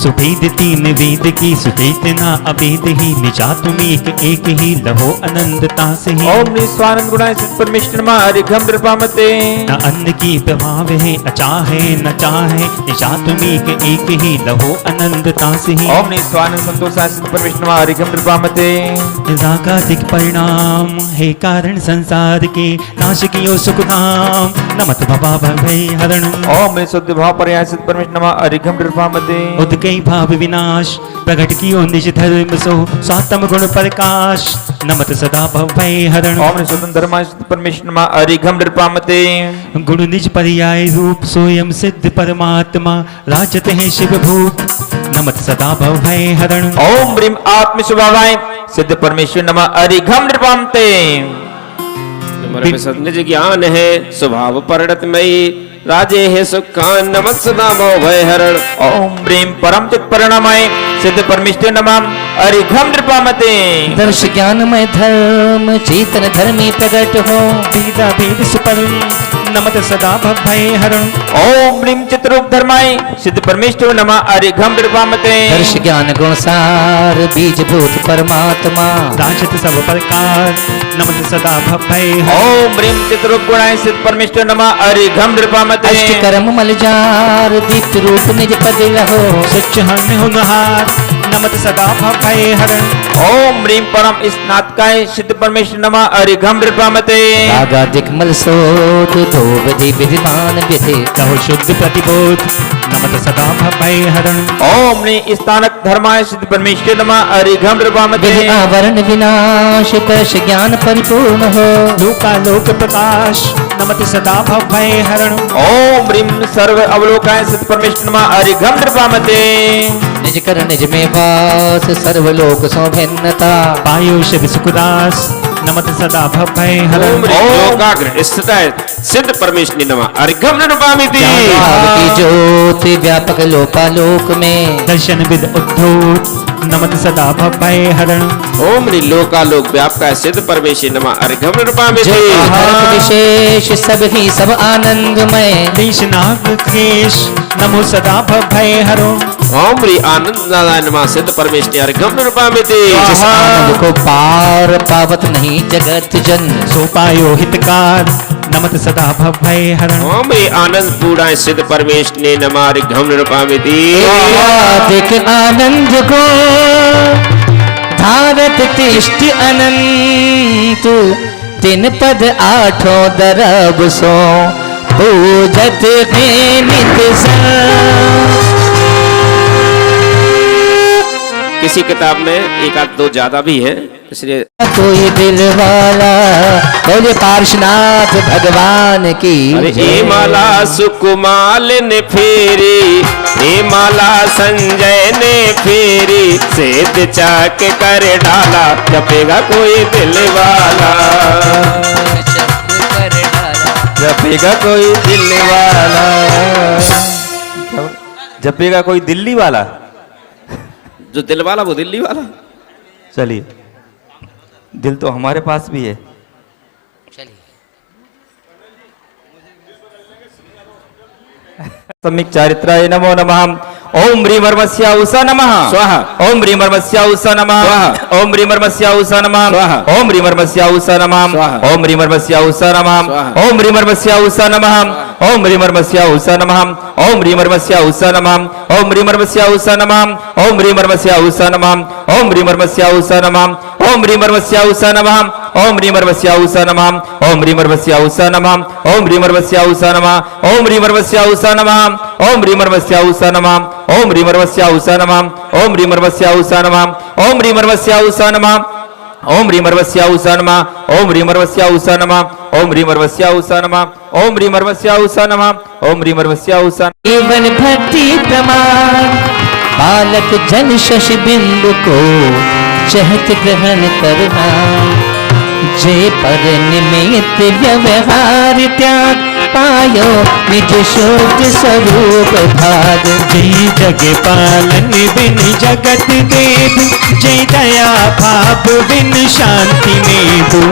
सुभेद तीन वेद की सुचेतना अभेद ही निजात्मीक एक ही लहो अनंतता से ही ओम ह्रीं स्वानंद गुणाय सिद्ध परमेष्टि नमः अरिघम नृपामते न अन्न की प्रभाव है अचाहे न चाहे निजात्मीक एक ही लहो अनंतता से ही ओम ह्रीं स्वानंद संतोषाय सिद्ध परमेष्टि नमः अरिघम नृपामते रागाधिक परिणाम है कारण संसार के नाश कियो सुख धाम नमत भवा भय हरण ओम ह्रीं शुद्ध भाव पर्याय सिद्ध परमेष्टि नमः अरिघम नृपामते उदकई भाव विनाश प्रकट कियो निज धर्म सो स्वात्म गुण प्रकाश नमत सदा भय हरण ओम ह्रीं शुद्ध धर्माय सिद्ध परमेष्टि नमः अरिघम नृपामते गुण निज पर्याय रूप स्वयं सिद्ध परमात्मा राजत है शिव भूत नमत सदा भय हरण ओम ह्रीं आत्म स्वभावाय सिद्ध परमेश्वर नमः अरिघम नृपामते। नम्र विशद निज ज्ञान है स्वभाव परिणतमयी राजे है सुखान नमः सदा मोह भय हरण। ओम प्रेम परम चित परिणामय सिद्ध परमेश्वर नमः अरिघम नृपामते। दर्श ज्ञानमय धर्म चेतन धर्मी प्रकट हो भेदा भेद सुपर नमत सदा भय हरण। ओम प्रेम चित्रूप धर्माय सिद्ध परमेश्वर नमः अरिघम नृपामते। दर्श ज्ञान गुण सार बीज भूत परमात्मा दाचत सब प्रकार नमत सदा भय हरण। ओम प्रेम चित्रूप गुणाय सिद्ध परमेश्वर नमः अरिघम नृपामते। अष्ट कर्म मलजार दीप्त रूप निज पद रहो सच हन होनहार नमत सदा भय हरण। ओम ह्रीम परम स्नातकाय सिद्ध परमेश्वर नमः अरिघम नृपामते। रागादिक मल सोध दो विधि विद्वान विधि कहो शुद्ध प्रतिबोध नमत सदा भय हरण। ओम ने स्थानक धर्माय सिद्ध परमेश्वर नमः अरिघम नृपामते। विधि आवरण विनाश कश ज्ञान परिपूर्ण हो लोकालोक प्रकाश नमत सदा भय हरण। ओम ह्रीम सर्व अवलोकाय सिद्ध परमेश्वर नमः अरिघम नृपामते। निज कर निज में वास सर्वलोक सो भिन्नता पायो शिव सुखदास नमत सदा भय हरण। लोकाग्र स्थित सिद्ध परमेश्वरी नमः अरिघम नृपामिति। ज्ञान की ज्योति व्यापक लोकालोक में दर्शन विद उद्धूत नमत सदा भय हरण। ओम लोकालोक व्यापक सिद्ध परमेश्वरी नमः अरिघम नृपामिति। धर्म विशेष सब ही सब आनंदमय देश नाग केश नमो सदा भय हरो। ओम आनंद नारायण नमः सिद्ध परमेश्वरी अरिघम नृपामिति। जिस आनंद को पार पावत नहीं जगत जन सो पायो हितकार नमत सदा भय हरण। ओम आनंद पूर्ण सिद्ध परमेश्वरी नमः अरिघम नृपामिति। देख आनंद को धारत तिष्ठ अनंत तीन पद आठों दरब सो पूजत में नित किसी किताब में एक आध दो ज्यादा भी है इसलिए कोई दिल वाला बोले पार्श्वनाथ भगवान की अरे ए माला सुकुमाल ने फेरी ए माला संजय ने फेरी सेद चाक कर डाला जपेगा कोई दिल वाला जपेगा कोई दिल्ली वाला जपेगा कोई दिल्ली वाला। जो दिल वाला वो दिल्ली वाला। चलिए दिल तो हमारे पास भी है। सम्यक चारित्राय नमो नमः। ओम ह्रीं वर्मस्या उषा नमः स्वाहा। ओम ह्रीं वर्मस्या उषा नमः स्वाहा। ओम ह्रीं वर्मस्या उषा नमः स्वाहा। ओम ह्रीं वर्मस्या उषा नमः स्वाहा। ओम ह्रीं वर्मस्या उषा नमः स्वाहा। ओम ह्रीं वर्मस्या उषा नमः ओम ह्रीं वर्मस्या उषा नमः ओम ह्रीं वर्मस्या उषा नमः ओम ह्रीं वर्मस्या उषा नमः ओम ह्रीं वर्मस्या उषा नमः ओम ह्रीं वर्मस्या उषा नमः ओम ह्रीं वर्मस्या उषा नमः ओम ह्रीं वर्मस्या उषा नमः ओम ह्रीं वर्मस्या उषा नमः ओम ह्रीं वर्मस्या उषा नमः ओम ह्रीं वर्मस्या उषा नमः ओम ह्रीं वर्मस्या उषा नमः ओम ह्रीं वर्मस्या उषा नमः ओम ह्रीं वर्मस्या उषा नमः ओम ह्रीं वर्मस्या उषा नमः ओम ह्रीं वर्मस्या उषा नमः ओम ह्रीं वर्मस्या उषा नमः ओम ह्रीं वर्मस्या उषा नमः ओम ह्रीं वर्मस्या उषा नमः ओम ह्रीं वर्मस्या उषा। केवल भक्ति प्रमाण बालक जन शशि बिंदु को चहत ग्रहण करना जय पर निमित्त व्यवहार त्याग पायो निज शुद्ध स्वरूप भाग। जय जग पालन बिन जगत देव जय दया भाव बिन शांति नेबु।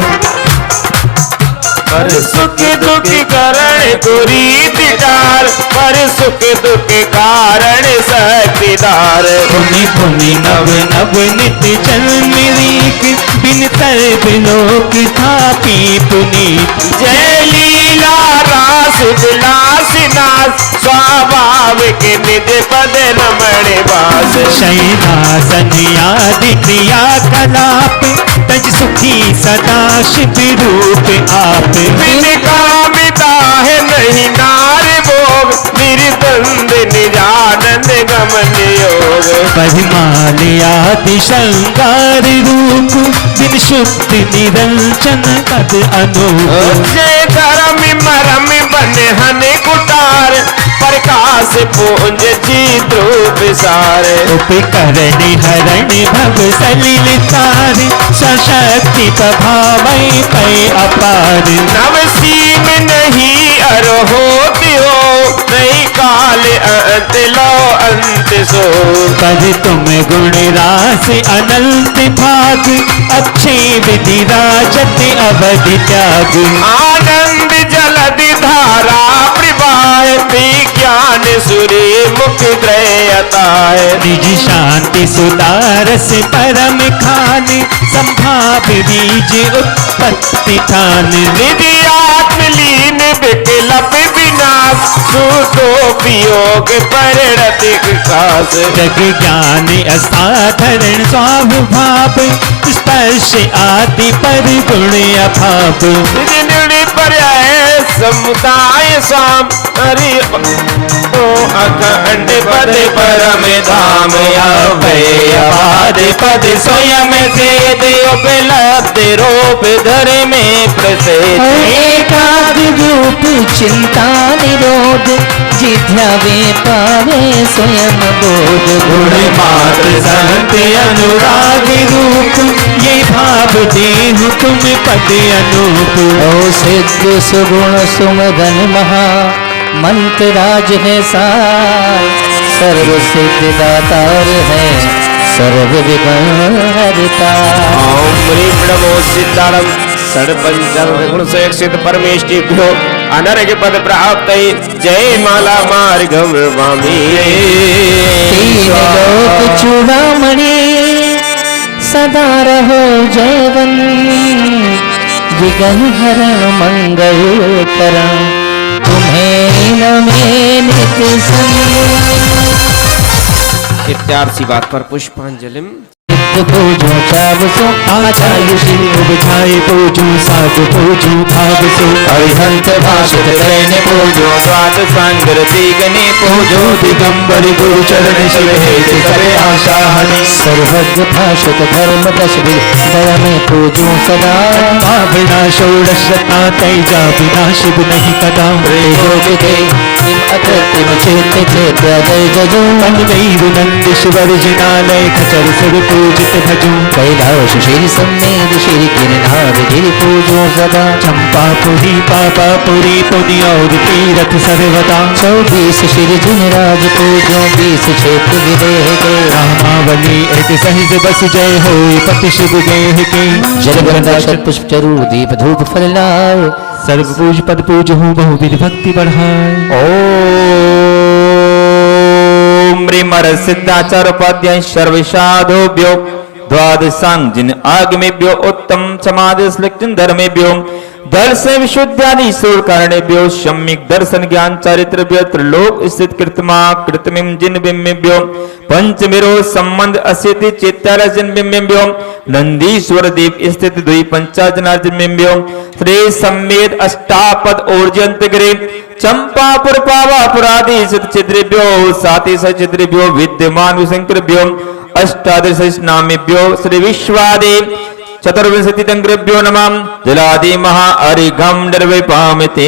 पर सुख दुख कारण कुरीतिदार पर सुख दुख कारण शक्तिदार। पुनि पुनि नव नव नित जन्म रीक बिन तर्प लोक थापी पुनीत। जय लीला रास विलास नास स्वाभाविक निज पद रमण वास। शयनासन आदि क्रिया कलाप तज सुखी सदा शिव रूप आप। बिन कामिता है नहीं नार भोग निर्द्वंद निजानंद गमन योग। परिमाल आदि श्रृंगार रूप बिन शुद्ध निरंजन पद अनूप। जय धर्म मरम बन हन कुटार प्रकाश पुंज चित्र विसार उपकरण हरण भव सलिल तार सशक्ति प्रभावै पै अपार नव सीम नहीं अरहो दियो नहीं काल अंत लो अंत सो पद तुम गुण रास अनंत भाग अच्छे विधि राजत अवधि त्याग आनंद जलधि धारा प्रवाह विज्ञान सूर्य मुख त्रयताय निज शांति सुदारस परम खान संभाव बीज उत्पत्ति ठान निधि आत्मलीन विकल्प विनाश सुखोपयोग परिणत विकास जग ज्ञान असाधारण स्वाभाव स्पर्श आदि पर गुण अभाव निर्णय पर्याय समुदाय साम हरि ओ अखंड पद परम धाम अभय पद स्वयं से उपलब्ध रूप धर में प्रसिद्ध एकाग्र रूप चिंता निरोध जिध्यावे पावे स्वयं बोध गुण मात्र संत अनुराग रूप ये भाव देहु तुम पद अनूप ओ सिद्ध सुगुण सुमगन महा मंत्र राज है सार सर्व सिद्ध दातार है सर्व विघ्न हरता ओम ह्रीं नमो सिद्धारम षड्पंचम गुण से सिद्ध परमेष्टिभ्यो अनर्घ पद प्राप्त जय माला मार्गम वामी तीन लोक चूड़ामणि सदा रहो जयवन विघ्न हरण मंगल करण तुम्हें नमे नित्य संग इत्यार्थ बात पर पुष्पांजलिम पूजो चावसो आचार्य श्री उबझाए पूजू साधु पूजू भावसो अरिहंत भाषित करन पूजो द्वाद सांगर दीगने पूजो दिगंबर गुरु चरण शिव हेत करे आशा हनि सर्वज्ञ भाषित धर्म दश दया में पूजो सदा बिना षोडश रत्ना तैजा बिना शिव नहीं कदा प्रेजो विदे किम अकृत्रिम चेत चेत अदय जजो अन्वैर नंद शिवर जिनालय खचर सुर पूजित भजो कैलाश श्री सम्मेद श्री गिरनार गिरि पूजो सदा चंपापुरी पापापुरी पुनि और तीरथ सर्वदा 24 श्री जिनराज पूजो 20 क्षेत्र विदेह के रामावली एक सहित बस जय हो पति शिव गेह के जल गंगा शत पुष्प चरूर दीप धूप फल लाए सर्व पूज पद पूज हूँ बहुविध भक्ति बढ़ाए ओम ह्रीं सिद्धाचार्य उपाध्याय सर्व साधुभ्यो द्वादशांग जिन आगमेभ्यो उत्तम समाधि स्लक्षण धर्मेभ्यो दर्शन विशुद्धादि सूर कारणेभ्यो सम्यक दर्शन ज्ञान चारित्र्यभ्यो त्रिलोक स्थित कृतमा कृतमिम जिन बिंबेभ्यो पंचमिरो संबंध अस्यति चेत्यारजन बिंबेभ्यो नंदीश्वर देव स्थित द्वि पंचाजनार्जन बिंबेभ्यो श्री सम्मेद अष्टापद ओर्जंत गिरे चंपापुर पावापुरादि चिद्रेभ्यो साति सचिद्रेभ्यो विद्यमान विशंकरभ्यो अष्टादश नामेभ्यो श्री विश्वादेव चतुर्विंशति तंग्रेभ्यो नमः जलादि महा अरिघम निर्विपामिते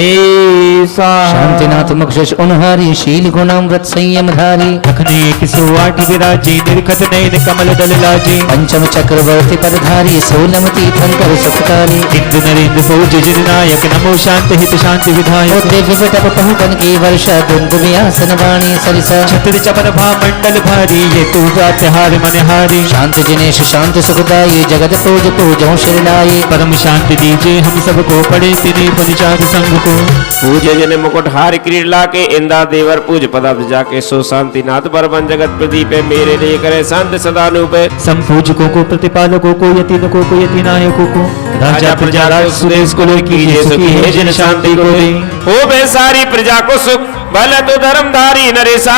शांतिनाथ मुक्षश उन्हारी शील गुणामृत संयम धारी रखने 108 विराजी निर्खत नयन कमल दल लाजी पंचम चक्रवर्ती पदधारी सोलम तीर्थंकर सुखकारी इंद्र नरेंद्र पूज जिन नायक नमो शांत हित शांति विधायक दिव्य विटप पहुपन की वर्षा दुंद व्यासन वाणी सरिसा छत्र चपन भा मंडल भारी ये तू त्योहार मनहारी शांति जिनेश शांति सुखदाई जगत पूज पूजो शिरलाई परम शांति दीजिए हम सबको पड़े तेरे परिचार संघ को पूज्य जन मुकुट हार क्रीडला के इंदा देवर पूज पदार्थ जाके सो शांतिनाथ परम जगत प्रदीप मेरे लिए करे शांत सदानुप संपूजकों को प्रतिपालकों को यतीनों को यतीनायकों को राजा प्रजा राज सुरेश को कीजिए सुखी है जन शांति को दे हो बे सारी प्रजा को सुख भले तो धर्मधारी नरेशा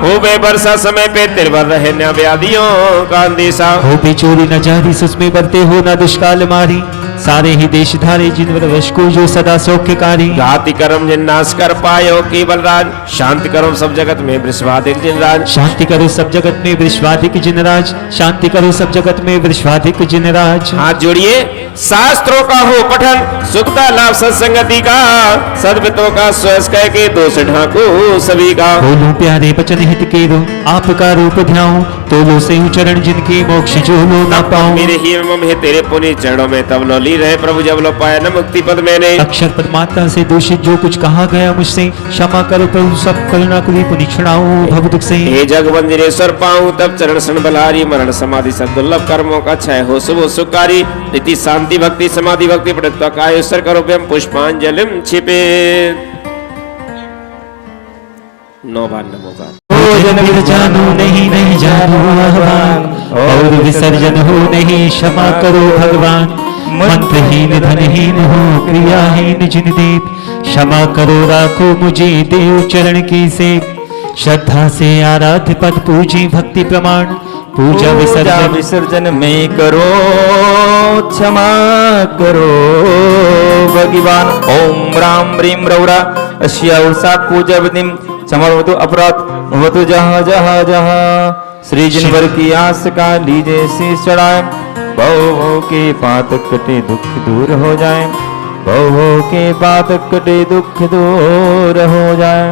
हो बे वर्षा समय पे निर्भर रहे न व्याधियों का अंदेशा हो भी चोरी न जारी सुस्मे बरते हो न दुष्काल मारी सारे ही देश धारे जिन वश को जो सदा सौख्यकारी। घाति कर्म जिन नाश कर पायो केवल राज, शांति करो सब जगत में वृषभाधिक जिन राज। शांति करो सब जगत में वृषभाधिक जिन राज, शांति करो सब जगत में वृषभाधिक जिन राज। हाथ जोड़िए। शास्त्रों का हो पठन, सुखदा लाभ सत्संगति का, सद्वितों का स्वयं कह के दोष ढाको सभी का। बोलो प्यारे बचन हित केरो, आपका रूप ध्याओ, तो लो से चरण जिनके मोक्ष जो लो ना पाओ। मेरे ही मम है तेरे पुनि चरणों में तब लो ली रहे प्रभु जब लो पाया न मुक्ति पद मैंने। अक्षर परमात्मा से दूषित जो कुछ कहा गया मुझसे, क्षमा करो प्रभु सब करुणा करी पुनि छुड़ाओ भव दुख से। हे जग बंदिरेश्वर पाऊं तब चरण सन बलारी, मरण समाधि सब दुर्लभ कर्मों का क्षय हो शुभ सुकारी। नीति शांति भक्ति समाधि भक्ति पढ़ता कायस्वर करो व्यम पुष्पांजलिम छिपे। 9 बार नमोकार। भोजन जानो नहीं नहीं जानो आह्वान, और विसर्जन हो नहीं क्षमा करो भगवान। मंत्रहीन धनहीन हो क्रियाहीन जिन देव, क्षमा करो राखो मुझे देव चरण की सेव। श्रद्धा से आराध्य पद पूजी भक्ति प्रमाण, पूजा विसर्जन में करो क्षमा करो भगवान। ओम राम ह्रीम रौरा अश्या उषा पूजा विधिम, क्षमवतु अपराध भवतु जहाँ जहाँ जहाँ। श्री जिनवर की आस का लीजे शीश चढ़ाए, भव के पातक कटे दुख दूर हो जाए, भव के पातक कटे दुख दूर हो जाए।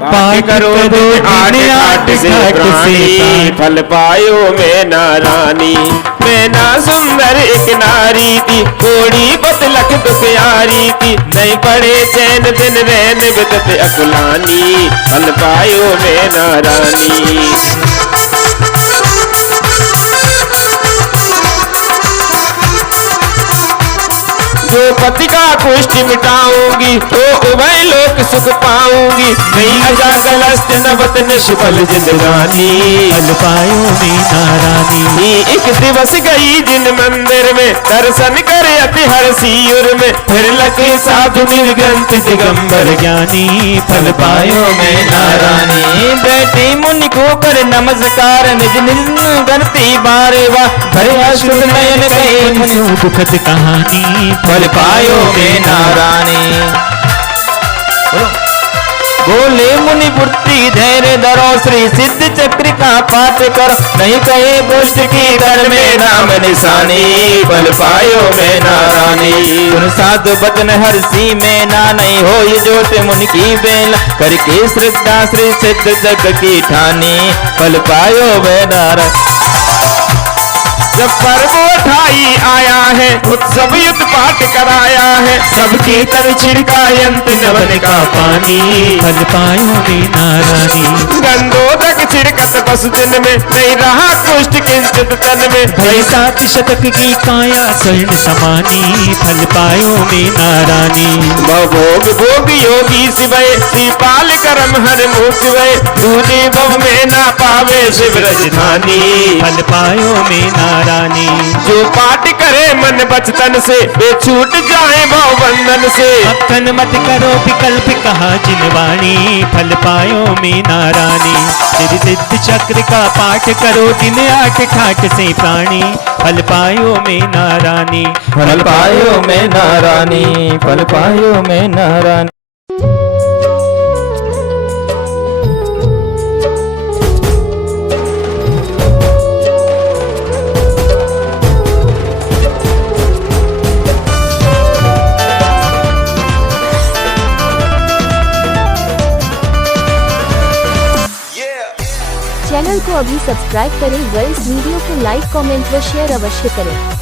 पाठ करो दिन 8 से प्राणी, फल पायो मैं नारानी। मैं ना सुंदर एक नारी थी, कोड़ी बतलख दुख यारी थी। नहीं पड़े चैन दिन रैन बिदत अकुलानी, फल पायो मैं नारानी। जो पति का कुष्ठ मिटाऊंगी, तो उभय लोक सुख पाऊंगी। नहीं अजागलस्त नवत निष्फल जिंदगानी, फल पायो मैं नारानी। एक दिवस गई जिन मंदिर में, दर्शन करे अति हर सियुर में। फिर लगे साधु निर्ग्रंथ दिगंबर ज्ञानी, फल पायो मैं नारानी। बेटी मुनि को कर नमस्कार, निज निज करती बारे वा। भरे अश्रु नयन गए दुखद कहानी, फल पायो में नारानी। बोले मुनि पुत्री धैर्य धरो, श्री सिद्ध चक्र का पाठ कर। नहीं कहे गोष्ठ की घर में नाम निशानी, फल पायो में नारानी। सुन साधु बचन हर्षी में ना नहीं हो ये जोत मुनि की बेल, करके श्रद्धा श्री सिद्ध जग की ठानी, फल पायो में नारायण। जब पर्व उठाई आया है, उत्सव युद्ध पाठ कराया है। सबकी तर छिड़का यंत्र नवन का पानी, फल पायो में नारानी। गंधोदक छिड़कत बस दिन में, नहीं रहा कुष्ठ किंचित तन में। भई 7 शतक की काया स्वर्ण समानी, फल पायो में नारानी। भोग भोग योगी शिवय, श्रीपाल करम हर मुख शिवय। दूने भव में ना पावे शिव राजधानी, फल पायो में नारानी। जो पाठ करे मन बचतन से, वे छूट जाए भव बंधन से। अखन मत करो विकल्प कहा जिनवाणी, फल पायो में नारानी। श्री सिद्ध चक्र का पाठ करो दिन 8 ठाट से प्राणी, फल पायो में नारानी। फल पायो में नारानी, फल पायो में नारानी। चैनल को अभी सब्सक्राइब करें व इस वीडियो को लाइक कमेंट व शेयर अवश्य करें।